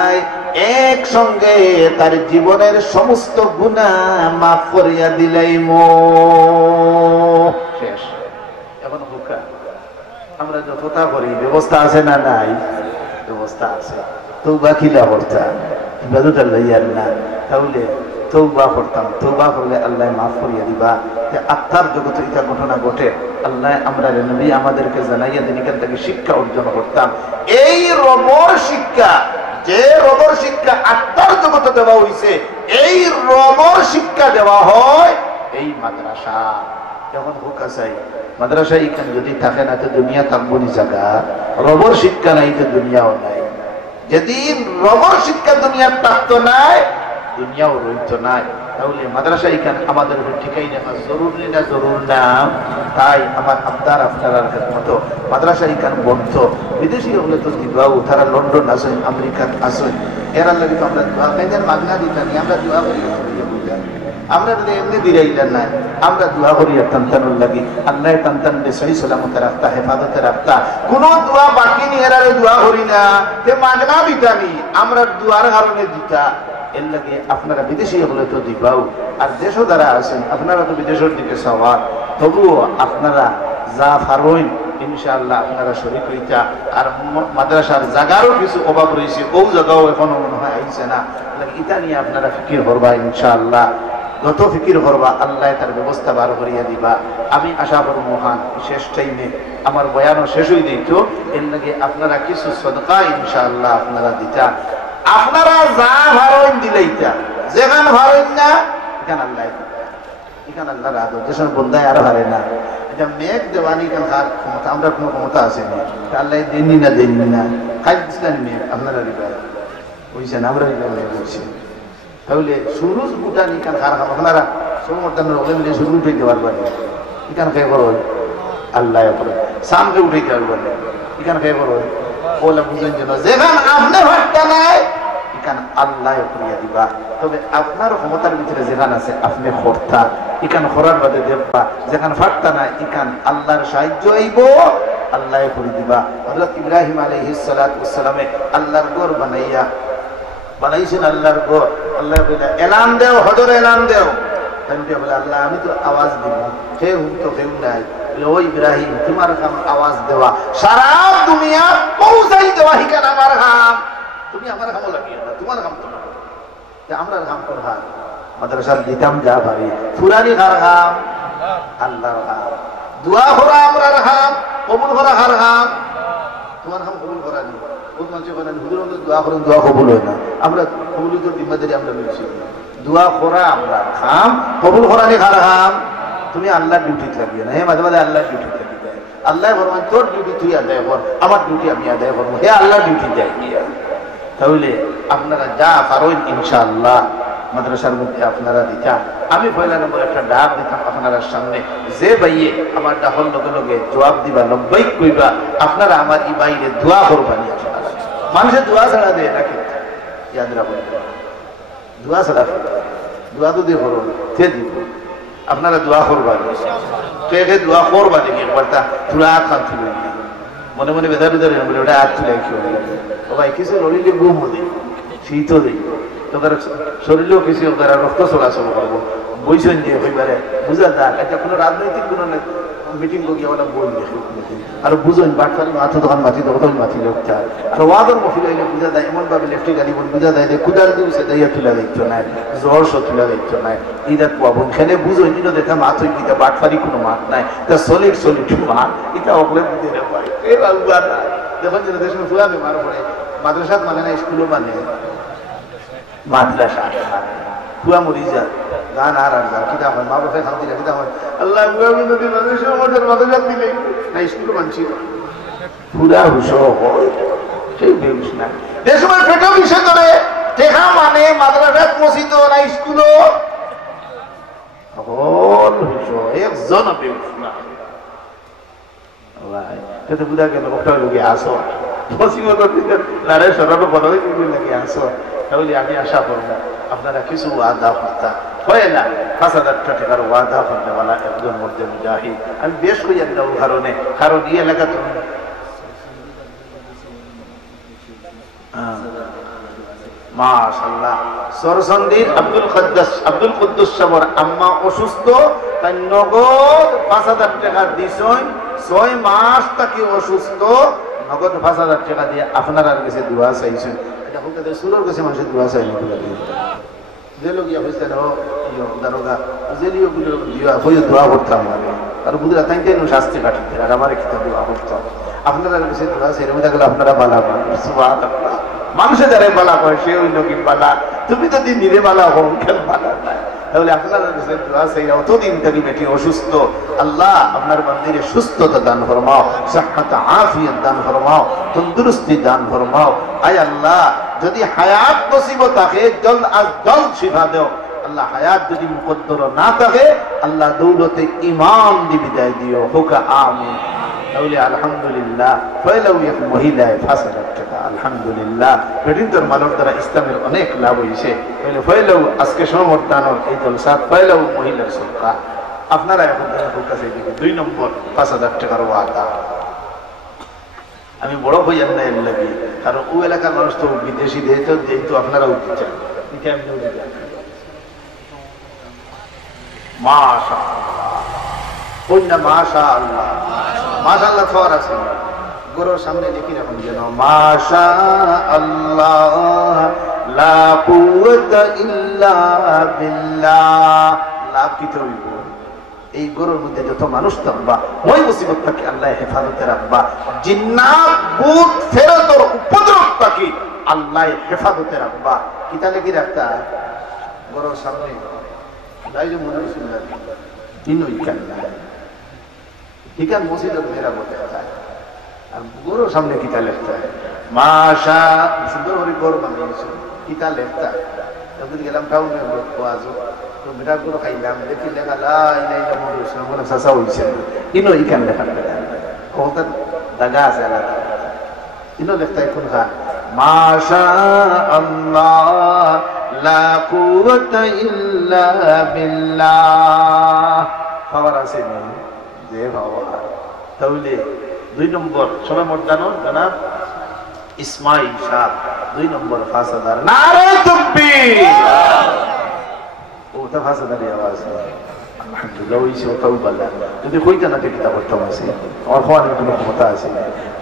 এক সঙ্গে তার জীবনের সমস্ত গুনাহ মাফ করিয়া দিলাইম। শেষ। এখন হুকা আমরা যতটা করি ব্যবস্থা আছে না নাই? ব্যবস্থা আছে। তওবা কিলা করতা ইবাদত আল্লাহ না, তাহলে তওবা করতাম, তওবা করলে আল্লাহ মাফ করিয়া দিবা। আত্মার জগতে এটা ঘটনা ঘটে, আল্লাহ আমরা নবী আমাদেরকে জানাইয়া দিন, এখান থেকে শিক্ষা অর্জন করতাম। এই রবর শিক্ষা, যে রবর শিক্ষা আত্মার জগতে দেওয়া হয়েছে, এই রবর শিক্ষা দেওয়া হয় এই মাদ্রাসা। যখন হুকা চাই মাদ্রাসা এখানে যদি থাকে না তো দুনিয়া থাকবো নি জায়গা, রবর শিক্ষা নাই তো দুনিয়াও নাই। যেদিন রবর শিক্ষা দুনিয়ার থাকতো নাই, দুনিয়াও রইতো নাই। তাহলে মাদ্রাসা এখানে আমাদের ঠিকাই দেখা জরুরি না, জরুর না। তাই আমার আবদার আপনার মতো মাদ্রাসা এখানে বন্ধ। বিদেশি হলে তো দিবাও, তারা লন্ডন আসেন, আমেরিকান আসেন, এরা লাগে তো আমরা দোয়া খাইলেন মাগনা দিতানি, আমরা দোয়া করি। আমরা যদি এমনি দিলাইলেন না, আমরা দোয়া করি টানটানোর লাগি, আল্লাহ টানটান সহি সালামতে রাখতা, হেফাজতে রাখতা। কোন দোয়া বাকি নি, এরারে দোয়া করি না, যে মাগনা দিতানি, আমরা দোয়ার কারণে দিতা। এর লাগে আপনারা বিদেশি হলে তো দিবাও, আর দেশও যারা আছেন আপনারা তো বিদেশের দিকে সওয়ার, তবুও আপনারা যা ফারইন ইনশাআল্লাহ আপনারা শরীক হইতা। আর মাদ্রাসার জায়গারও কিছু অভাব রয়েছে, ও জায়গাও এখনো মনে হয় আইছে না, এটা নিয়ে আপনারা ফিকির করবা ইনশাআল্লাহ। যত ফিকির করবা আল্লাহ তার ব্যবস্থা বার করিয়া দিবা। আমি আশা করব মহান শেষ টাইমে আমার বয়ানও শেষ হয়ে দিত, এর লাগে আপনারা কিছু সদকা ইনশাআল্লাহ আপনারা দিতা। আপনারা যা ভারইন দিলেইতা, যেখান ভারইন না এখান আল্লাহ, এখান আল্লাহ রাধ, যেসব বন্ধায় আরো হারে না। এটা মেঘ দেওয়ানি কেন হার ক্ষমতা, আমরা কোনো ক্ষমতা আসেনি, আল্লাহ দেননি না, দেননি না, খাই দিচ্ছিলেন মেঘ আপনারা রিবাই বুঝছেন, আমরা রিবাই মেঘ বলছি। তাহলে সুরুজ বুটানি কান হার খাম আপনারা সমর্থনের ওগুলো মিলে শুরু উঠাইতে পারবেন, এখান খেয়ে করবেন আল্লাহ করে সামনে উঠাইতে পারবেন, এখান খেয়ে করবেন বলে বুঝেন যেন যেখান আপনি ভাটটা নাই এখান আল্লাহ করিয়া দিবা। তবে আপনার ক্ষমতার ভিতরে যেখান আছে আপনি খরতা, এখান খরার বাদে দেখবা, যেখান ফাটতা না এখান আল্লাহর সাহায্য আইব, আল্লাহ করে দিবা। হযরত ইব্রাহিম আলাইহিস সালাতু ওয়াস সালামে আল্লাহর ঘর বানাইয়া বানাইছেন, আল্লাহর ঘর, আল্লাহ বলে এলান দেও, হজর এলান দেও। তাই বলে আল্লাহ আমি তো আওয়াজ দিব, কেউ তো কেউ নাই। ও ইব্রাহিম তোমার কাম আওয়াজ দেওয়া, সারা দুনিয়া পৌঁছাই দেওয়া, হিকান আমার কাম, তুমি আমার কামও লাগিয়ে দাও, তোমার কাম তোমার, আমরা কাম কর হার মাদ্রাসার দিতাম যা পারি, ফুরানি কার কাম আল্লাহর কাম, দোয়া করা আমরার কাম, কবুল করা কার কাম, তোমার কাম কবুল করা নেই। দোয়া করেন, দোয়া কবুল হয় না, আমরা কবুলের জিম্মাদারি আমরা নিচ্ছি। দোয়া করা আমরা খাম, কবুল করা নি কার কাম, তুমি আল্লাহর ডিউটি থাকবে না। হে মাঝে মাঝে আল্লাহর ডিউটি থাকবে, আল্লাহ বলবেন তোর ডিউটি তুই আদায় কর, আমার ডিউটি আমি আদায় করবো, হে আল্লাহর ডিউটি দেয়। তাহলে আপনারা যা পারেন ইনশাআল্লাহ মাদ্রাসার মধ্যে আপনারা দিতাম। আমি পয়লা নম্বর একটা ডাক দিতাম আপনার সামনে, যে ভাইয়ে আমার ডাকর লগে লগে জবাব দিবা, লব্বাইক কইবা, আপনারা আমার এই বাইরে দোয়া করবানি। আপনারা মানুষের দোয়া ছাড়া দেয় নাকি, ইয়াদ রাখবেন, দোয়া ছাড়া, দোয়া তো দিয়ে করুন, সে দিব, আপনারা দোয়া করবানি, কে দোয়া করবানি, একবার তা তুলা খান তুলে মনে মনে বেদা বেদারে বলে ওটা হাত তুলে কি বলে ও ভাই কিছু লড়িলে ঘুমও দিই, শীতও দিই, তোদের শরীরেও কিছু তারা রক্ত চলাচল করবো, বইছেন যে হইবারে বুঝা যাক, এটা কোনো রাজনৈতিক কোনো মিটিং গিয়ে ওরা বই আর বুঝেন বাটফারি মাথা দোকান মাথি দোকান মাথি লোকটা আর ওয়াদর মফিল হইলে বুঝা যায়, এমন ভাবে লেফটে গাড়ি বলে বুঝা যায় যে কুদার দিবসে দাইয়া তুলা দিচ্ছ নাই, জ্বর সো তুলা দিচ্ছ নাই, ইদা পাবো খেলে বুঝো ইনো দেখা মাথ হই গিয়ে বাটফারি কোনো মাঠ নাই, তা সলিড সলিড মাঠ, এটা অকলে বুঝে না পারে এ বাবুয়া না দেখুন যে দেশের ফুলা বেমার পড়ে মাদ্রাসাত মানে না, স্কুলও মানে মাদ্রাসা ফুয়া মরি যায় গান আর আর গান কিতা হয়, মা বাপে খান্তি কিতা হয়, আল্লাহ মাদ্রাসাত দিলে না স্কুল মানছি পুরা হুশ হয়, কেউ বেউস না দেশ সময় পেটেও বিষয় করে টেকা মানে মাদ্রাসাত মসজিদ না স্কুলও হল হুশ, একজন বেউস না ভাই বুঝা গেল একটা লোকে আসো মসজিদ লারে সরানো কথা লাগে আসো। তাহলে আমি আশা করবো আপনারা কিছু ওয়াদা করতা হয় না, ৫,০০০ টাকার ওয়াদা করনেওয়ালা একজন মধ্যে মুজাহিদ আমি বেশ হইয়া দিলাম কারণে, কারণ এই এলাকা তো মাশাআল্লাহ সরসন্দির আব্দুল কুদ্দুস সাহেবের আম্মা অসুস্থ, তাই নগদ ৫,০০০ টাকা দিছেন, ৬ মাস তাকে অসুস্থ, নগদ ৫,০০০ টাকা দিয়ে আপনার কাছে দোয়া চাইছেন। এটা হোক সুরের কাছে মানুষের দোয়া চাইনি, জেলও গিয়া হয়েছে দারোগা জেলিও গুলো হয়ে দোয়া করতাম লাগে আর বুঝলা তাই কেন শাস্তি কাটাতে আর আমার একটা দোয়া করতাম আপনারা কাছে দোয়া সেরকম থাকলে আপনারা বালা পান মানুষে যারা বালা করে সে ওই লোক বালা তুমি তো দিন দিনে বালা হো কেন বালা নাই তাহলে আপনারা কাছে দোয়া সেই অতদিন থেকে বেটি অসুস্থ আল্লাহ আপনার বান্দিরে সুস্থতা দান ফরমাও সাহহাত আফিয়ত দান ফরমাও তন্দুরুস্তি দান ফরমাও আয় আল্লাহ যদি হায়াত নসিব থাকে জলদ আজ জলদ শিফা দাও আল্লাহ হায়াত যদি মুকদ্দর না থাকে আল্লাহ দৌলতে ঈমান দি বিদায় দিও হোকা আমিন তাহলে আলহামদুলিল্লাহ পয়লাও এক মহিলায় ফাঁসা টাকা আলহামদুলিল্লাহ বেটিন্তর মানব দ্বারা ইসলামের অনেক লাভ হয়েছে পয়লাও আজকে সমর্দানোর এই জলসাত পয়লাও মহিলার সংখ্যা আপনারা এখন হোকা সেই দিকে 2 নম্বর 5,000 টাকার ওয়াদা আমি বড় হই না এর লাগে কারণ ও এলাকার মানুষ তো বিদেশি যেহেতু আপনারা উঠতে চান মাশাআল্লাহ ফর আছে গরুর সামনে লিখি রাখুন যেন মাশাআল্লাহ লা কুওয়াতা ইল্লা বিল্লাহ লাভ কি তো এই গরুর মধ্যে যত মানুষ থাকবা ওই মুসিবত থেকে আল্লাহ হেফাজতে রাখবা জিন্নাত ভূত ফেরেশতার উপদ্রব থেকে আল্লাহ হেফাজতে রাখবা কিতালে কি রাখতা গরুর সামনে দাইলে মনে সুন্দর দিনই কান্না ঠিকান মসজিদের মেরা বলতে চায় আর গরুর সামনে কিতা লেখতা মাশা সুন্দর করে গরু বানিয়েছে কিতা লেখতা যখন গেলাম টাউনে ওয়াজ তো বেটা গুলো খাইলাম দেখি লেখা লাই নাই বলে সাসা হইছে ইনো ইকান লেখা কোনটা দাগা আছে আলাদা ইনো লেখতা এখন খান মাশা আল্লাহ লা কুওয়াতা ইল্লা বিল্লাহ খবর আছে না যে বাবা তাহলে 2 নম্বর সবে মর্দানোর জনাব ইসমাইল শাহ 2 নম্বর 5,000 নারে তাকবীর ওটা 5,000 এর আওয়াজ আলহামদুলিল্লাহ ওই সে তাওবালা যদি কইতা না কিতাব পড়তাম আছে আর হওয়ার কোনো কথা আছে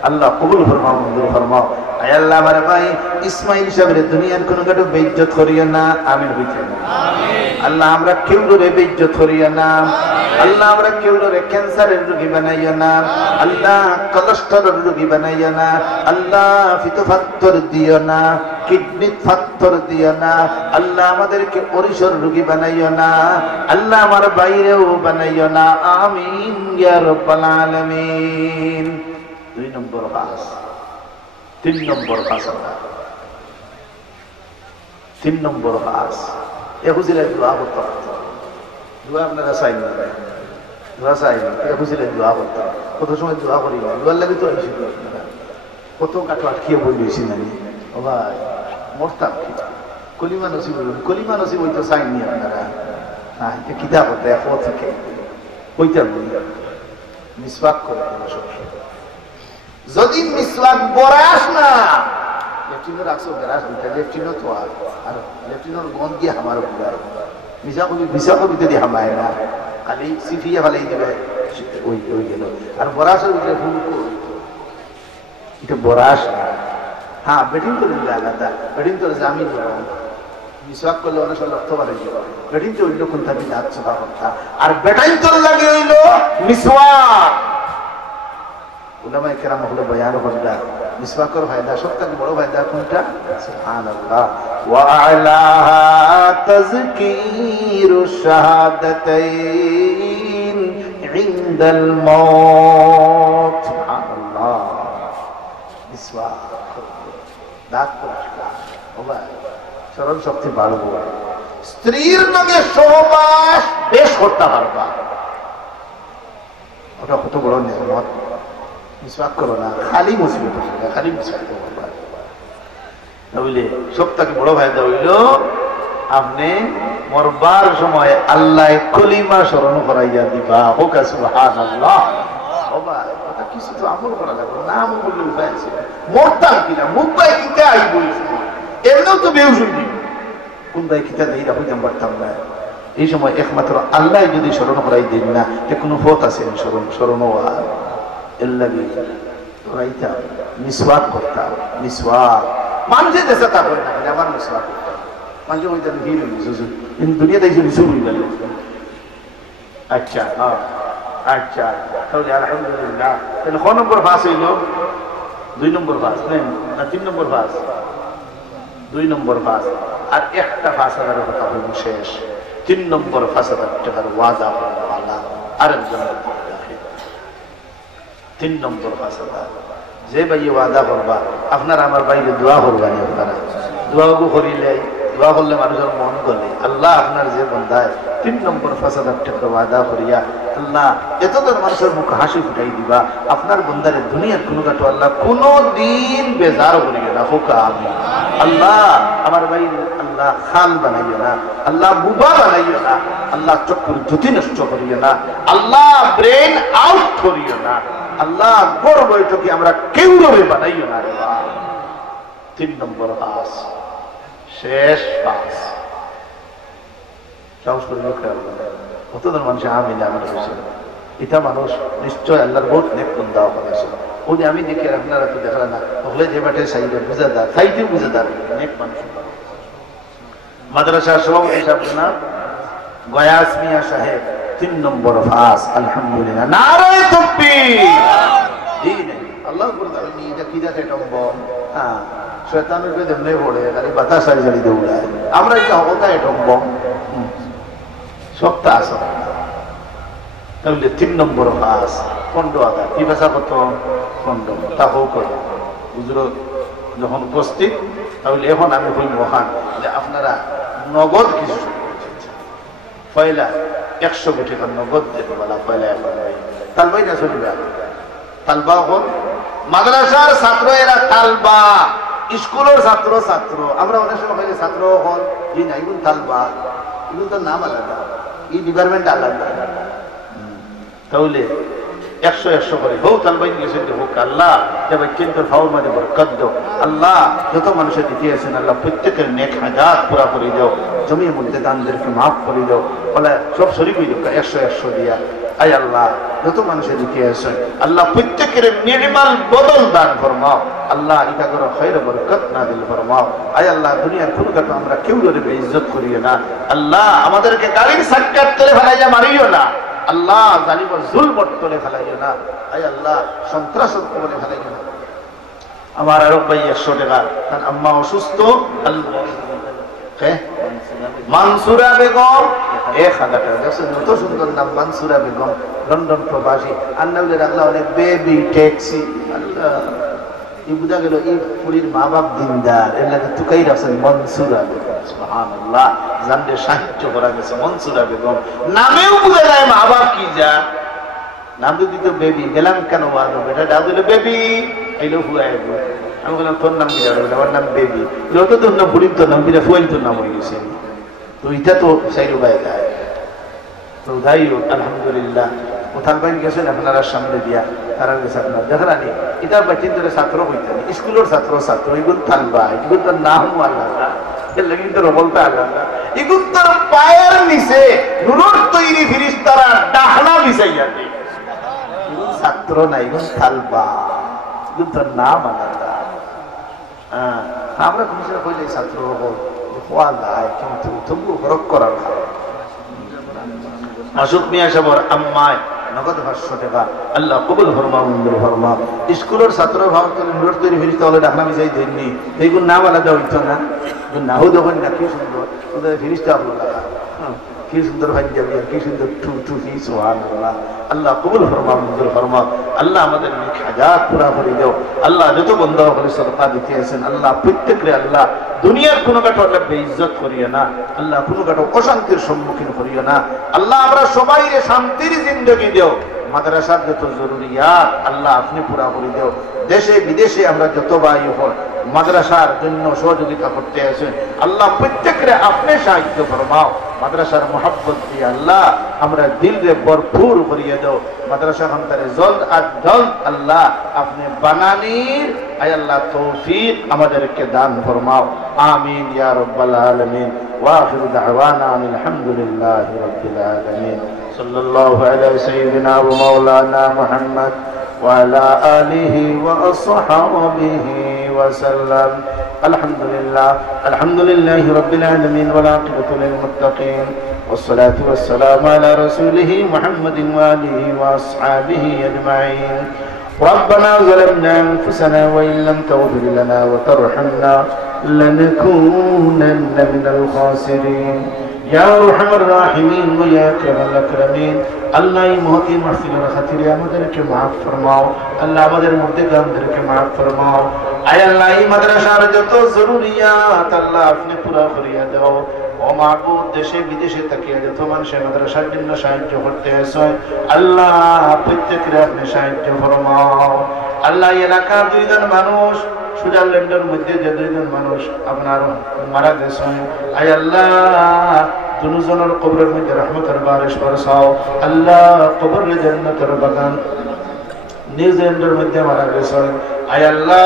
আল্লাহ কবুল ফরমাও মঞ্জুর ফরমাও আয় আল্লাহ আমার ভাই ইসমাইল সাহেবের দুনিয়ার কোনো কাটো বেইজ্জত করিও না আমিন হইতে আমিন আল্লাহ আমরা কেউ রে বেইজ্জত করিও না আল্লাহ আমরা কেউ রে ক্যান্সারের রোগী বানাইও না আল্লাহ কোলেস্টেরলের রোগী বানাইও না আল্লাহ ফিতো ফাত্তর দিও না কিডনি ফাত্তর দিও না আল্লাহ আমাদেরকে পরিসর রোগী বানাইও না আল্লাহ আমার বাইরেও বানাইও না আমিন ইয়া রাব্বাল আলামিন 2 নম্বর পাস 3 নম্বর পাস 3 নম্বর পাস এ হুজুরের দোয়া করতে দোয়া আপনারা চাইবেন দোয়া চাইবেন এ হুজুরের দোয়া করতে কত সময় দোয়া করি দোয়ার লাগে তো আইসি কত কাটো আটকিয়ে বই বেশি নানি ও ভাই মরতাম কলিমা নসিব বলুন কলিমা নসিব হইতো চাইনি আপনারা হ্যাঁ কিতাব হতে এক থেকে হইতাম মিসওয়াক করে যদি মিসওয়াক বরাস না লেফটিনো রাখছো বেরাস দুটা লেফটিনো তো আর লেফটিনোর গন্ধ দিয়ে আমার পুরায় মিশা কবি যদি হামায় না খালি সিফিয়া ফেলাই দেবে ওই ওই গেল আর বরাসের ভিতরে ফুল এটা বরাস হ্যাঁ বেটিং করে দিলে আলাদা বেটিং করে জামিন মিসওয়াক করলে অনেক সময় রক্ত বাড়ে যাবে বেটিং তো হইলো কোনটা দিলে আচ্ছা কথা আর বেটাইন তোর লাগে হইলো মিসওয়াক উলামায়ে কেরাম হলো বয়ান করলা মিসওয়াকের ফায়দা সবথেকে বড় ফায়দা কোনটা সুবহানাল্লাহ ওয়া আলাহা তাযকিরুশ শাহাদাতাইন ইনদাল মাউত সুবহানাল্লাহ মিসওয়াক দাঁত পরিষ্কার ওবা স্মরণ শক্তি বাড়বো স্ত্রীর লগে সহবাস বেশ করতে পারবা ওটা কত বড় নিয়ামত মিসওয়াক করো না খালি মুসিবত হবে খালি মিসওয়াক করবা তাহলে সবথেকে বড় ফায়দা হইল আপনি মরবার সময় আল্লাহ কলিমা স্মরণ করাইয়া দিবা হোক সুবহানাল্লাহ বাবা এটা কিছু তো আমল করা লাগবে না আমল করলে উপায় আছে মরতাম কিনা মুম্বাই কিতে আই বলছি এমনিও তো বেউস হইনি কোন ভাই কিতা দেই রাখতাম পারতাম না এই সময় একমাত্র আল্লাহ যদি স্মরণ করাই দেন না যে কোনো পথ আছে স্মরণ হওয়া এর লাগে রাইতা মিসওয়াক করতাম মিসওয়াক মানুষের দেশে তা করে না আমার মিসওয়াক মানুষ ওই তাহলে হির কিন্তু দুনিয়াতে শুরু হয়ে গেল। আচ্ছা হ্যাঁ আচ্ছা, তাহলে আলহামদুলিল্লাহ। তাহলে ক নম্বর ফাঁস হইল? 2 নম্বর ফাঁস না 3 নম্বর ফাঁস? 2 নম্বর ফাঁস। আর একটা 5,000 কথা হইল শেষ। 3 নম্বর 5,000 টাকার ওয়াদা আল্লাহ আরেকজন 3 নম্বর 5,000 যে ভাই ওয়াদা করবা আপনার আমার বাইরে দোয়া করবানি। আপনারা দোয়াগু করিলে, দোয়া করলে মানুষের মন গলে আল্লাহ আপনার যে বন্ধায় 3 নম্বর 5,000 টাকা ওয়াদা করিয়া আল্লাহ এতজন মানুষের মুখ হাসি ফুটাই দিবা। আপনার বন্ধারে দুনিয়ার কোনো কাটো আল্লাহ কোনো দিন বেজার করিয়ে না হোক। আমি আল্লাহ আমার বাইরে আল্লাহ খাল বানাইও না, আল্লাহ বুবা বানাইও না, আল্লাহ চক্ষুর জ্যোতি নষ্ট করিও না, আল্লাহ ব্রেন আউট করিও না, আল্লাহ বড় বৈঠকে আমরা কেউ রবে বানাইও না রে বাবা। 3 নম্বর পাস শেষ পাস। সাহস করে কতজন মানুষ আমি না আমার হয়েছিল এটা মানুষ নিশ্চয় আল্লাহর বহুত নেক বন্ধা হয়েছিল। ওই আমি দেখে আপনারা তো দেখলেন না হলে যে বাটে সাইডে বুঝাদার সাইডে বুঝাদার নেক মানুষ। মাদ্রাসার সভাপতি সাহেব না গয়াস মিয়া সাহেব 3 নম্বর পাস আলহামদুলিল্লাহ নারে তাকবীর। আল্লাহ বলতে এটা কি যাতে টম্ব হ্যাঁ শয়তানের কে দেমনে পড়ে খালি বাতাস সারি সারি দৌড়ায়। আমরা এটা হতা টম্ব সপ্তাহ আসা। তাহলে 3 নম্বর পাস 15,000 কি ভাষা কত 15 তা হোক হুজুর যখন উপস্থিত। তাহলে এখন আমি বলি মহান যে আপনারা নগদ কিছু পয়লা 100 কোটি টাকা নগদ দেবে বলা পয়লা এখন তালবাই না চলবে। তালবা হল মাদ্রাসার ছাত্র এরা তালবা, স্কুলের ছাত্র ছাত্র আমরা অনেক সময় ছাত্র হল ই না এগুলো তালবা, এগুলো তো নাম আলাদা, এই ডিপার্টমেন্ট আলাদা। তাহলে 100 করে হোক তালবাই গেছে হোক আল্লাহ তবে কিন্তু ফাউল মাঝে বরকত দাও আল্লাহ। যত মানুষের দিতে আছেন আল্লাহ প্রত্যেকের নেক হাজাত পুরা করে দাও, জমির মধ্যে দানদেরকে মাফ করে দাও বলে সব শরীর হয়ে যাও 100 দিয়া। আয় আল্লাহ যত মানুষের দিতে আছেন আল্লাহ প্রত্যেকের নির্মল বদল দান ফরমাও আল্লাহ। এটা করো খৈর বরকত নাযিল ফরমাও। আয় আল্লাহ দুনিয়ার কোন কাটো আমরা কেউ ধরে বেইজ্জত করিও না আল্লাহ। আমাদেরকে গাড়ির সাক্কাত করে ফেলাইয়া মারিও না আল্লাহ, জালিমের জুলমত করে ফেলাইও না। আয় আল্লাহ সন্ত্রাস করে ফেলাইও না। আমার আরব ভাই 100 টাকা তার আম্মা অসুস্থ মানসুরা বেগম 1000 টাকা। দেখছেন কত সুন্দর নাম মানসুরা বেগম, লন্ডন প্রবাসী। আর না বলে রাখলা অনেক বেবি ট্যাক্সি। আল্লাহ এই বুঝা গেল এই পুরীর মা বাপ দিনদার এর লাগে তুকাই রাখছেন মনসুরা বেগম। সুবহানাল্লাহ জানলে সাহিত্য করা গেছে মনসুরা বেগম নামেও বুঝা যায় মা বাপ কি যা। নাম যদি তো বেবি গেলাম কেন বাদো বেটা ডাক দিল বেবি এইলো হুয়াই। আমি বললাম তোর নাম কি যাবে? আমার নাম বেবি। যত তোর নাম বুড়ির তোর নাম বিরা ফুয়াইল তোর নাম হয়ে গেছে। তো এটা তো সেই রূপায় দেয়। তো যাই হোক আলহামদুলিল্লাহ কোথাল বাইন গেছেন আপনারা সামনে দিয়া তারা গেছে আপনার দেখলানি এটার বাচ্চিন ধরে ছাত্র হইতেন স্কুলের ছাত্র ছাত্র এগুলো থাকবা এগুলো তোর নাম আল্লাহ কিন্তু বলতে আল্লাহ এগুলো তোর পায়ের নিচে নুরুর তৈরি ফিরিস্তারা ডাহনা বিছাইয়া দেয়। এগুলো ছাত্র না এগুলো থালবা এগুলো তোর নাম আল্লাহ। হ্যাঁ আমরা খুশি হইলে ছাত্র হল হওয়া যায় কিন্তু তবু হরক করার মাসুদ মিয়া সাহেবের আম্মায় নগদ 500 টাকা আল্লাহ কবুল ফরমাও মঞ্জুর ফরমাও। স্কুলের ছাত্র ভাব করে নুরুর তৈরি ফিরিস্তা হলে ডাকনা মিশাই দেননি এইগুলো নাম আলাদা হইতো না নাহু দেখেন না কি সুন্দর ওদের ফিরিস্তা হলো কি সুন্দর পাঞ্জাবি আর কি সুন্দর টুপি সুবহানাল্লাহ। আল্লাহ কবুল ফরমাও মঞ্জুর ফরমাও আল্লাহ আমাদের নেক হাজাত পুরা করে দাও আল্লাহ। যত বন্ধা করে সদকা দিতে আছেন আল্লাহ প্রত্যেকরে আল্লাহ দুনিয়ার কোনো কাটো আল্লাহ বেইজ্জত করিও না আল্লাহ, কোনো কাটো অশান্তির সম্মুখীন করিও না আল্লাহ। আমরা সবাই শান্তির জিন্দগি দেও। মাদ্রাসার যত জরুরিয়াত আল্লাহ আপনি পুরা করে দেও। দেশে বিদেশে আমরা যত ভাই হন মাদ্রাসার জন্য সহযোগিতা করতে আছেন আল্লাহ প্রত্যেকরে আপনি সাহায্য ফরমাও। মাদ্রাসার মোহাব্বত দিয়ে আল্লাহ আমরা দিলরে ভরপুর করিয়ে দাও। মাদ্রাসা খানতারে জলদ আর জলদ আল্লাহ আপনি বানানির আয় আল্লাহ তৌফিক আমাদেরকে দান ফরমাও। আমিন ইয়া রাব্বাল আলামিন। ওয়া আখিরু দাওয়ানা আলহামদুলিল্লাহি রাব্বিল আলামিন। সাল্লাল্লাহু আলা সাইয়্যিদিনা ওয়া মাওলানা মুহাম্মদ ওয়া আলা আলিহি ওয়া আসহাবিহি وسلم. الحمد لله رب العالمين والعاقبة للمتقين والصلاة والسلام على رسوله محمد وآله وأصحابه أجمعين. ربنا ظلمنا أنفسنا وإن لم تغفر لنا وترحمنا لنكونن من الخاسرين. يا أرحم الراحمين ويا أكرم الأكرمين. আল্লাহ এই মহতি মাহফিলের খাতিরে আমাদেরকে মাফ ফরমাও। আল্লাহ আমাদের মধ্যে গামদেরকে মাফ ফরমাও। আয় আল্লাহ এই মাদ্রাসার যত জরুরিয়াত আল্লাহ আপনি পুরা করিয়া দাও। ও মাহবুব, দেশে বিদেশে তাকিয়ে যত মানুষের মাদ্রাসার জন্য সাহায্য করতে আসে আল্লাহ প্রত্যেকের আপনি সাহায্য ফরমাও। আল্লাহ এলাকার দুইজন মানুষ, সুইজারল্যান্ডের মধ্যে যে দুইজন মানুষ আপনার মারা গেছেন, আয় আল্লাহ দুজনের কবরের মধ্যে রহমতের বারিশ বরসাও। আল্লাহ কবরের জান্নাতের বাগান। নিউজিল্যান্ডের মধ্যে মারা গেছেন, আয় আল্লাহ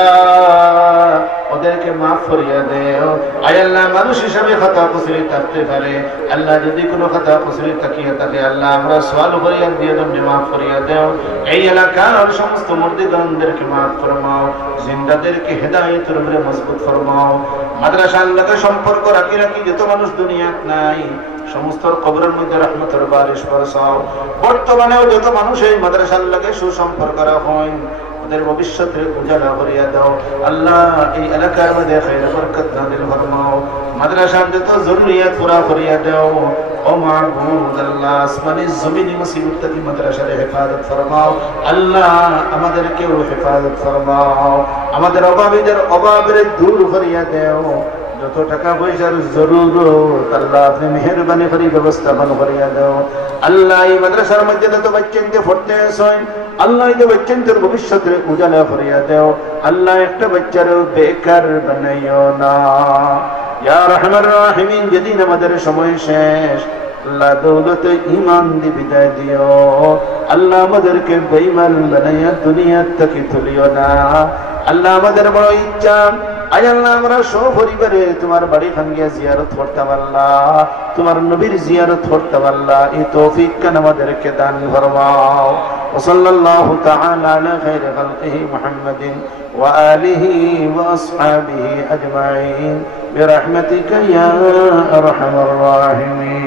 ওদেরকে মাফ করিয়া দেও। আয় আল্লাহ মানুষ হিসাবে খাতা কুসরি থাকতে পারে, আল্লাহ যদি কোনো খাতা কুসরি থাকিয়ে থাকে আল্লাহ আমরা সওয়াল করিয়া দিয়ে তুমি মাফ করিয়া দেও। এই এলাকার সমস্ত মুর্দিগানদেরকে মাফ ফরমাও, জিন্দাদেরকে হেদায়েতের উপরে মজবুত ফরমাও। মাদ্রাসার লোকের সম্পর্ক রাখি রাখি যত মানুষ দুনিয়াত নাই সমস্ত কবরের মধ্যে রহমতের বারিশ বরসাও। বর্তমানেও যত মানুষ এই মাদ্রাসার লোকে সুসম্পর্ক রাখেন ওদের ভবিষ্যতে উজালা করিয়া দাও। আল্লাহ এই এলাকার মধ্যে খায়র বরকত নাযিল ফরমাও। মাদ্রাসার যত জরুরিয়াত পুরা করিয়া দাও। ও মাহবুব আল্লাহ আসমানি জমিনি মুসিবত থেকে মাদ্রাসার হেফাজত ফরমাও। আল্লাহ আমাদেরকেও হেফাজত ফরমাও। আমাদের অভাবীদের অভাবের দূর করিয়া দাও। যত টাকা পয়সার জরুরত আল্লাহ আপনি মেহেরবানি করে ব্যবস্থাপনা করিয়া দাও। আল্লাহ এই মাদ্রাসার মধ্যে যত বাচ্চাকে পড়তে আসেন আল্লাহ এই বাচ্চাদের ভবিষ্যতের উজালা করিয়া দাও। আল্লাহ একটা বাচ্চারও বেকার বানাইও না। ইয়া রহমান রাহিমিন, যেদিন আমাদের সময় শেষ আল্লাহ দৌলতে ঈমান দিয়ে বিদায় দিও। আল্লাহ আমাদেরকে বেঈমান বানাইয়া দুনিয়া থেকে তুলিও না। আল্লাহ আমাদের বড় ইচ্ছা আয় আল্লাহ আমরা সপরিবারে তোমার বাড়ি খানগিয়া জিয়ারত করতাম আল্লাহ, তোমার নবীর জিয়ারত করতাম আল্লাহ। এই তৌফিক কেন আমাদেরকে দান ফরমাও। ওয়াসাল্লাল্লাহু তাআলা আলা খায়রি খালকিহি মুহাম্মাদিন ওয়া আলিহি ওয়া আসহাবিহি আজমাইন বিরহমাতিকা ইয়া আরহামার রাহিমিন।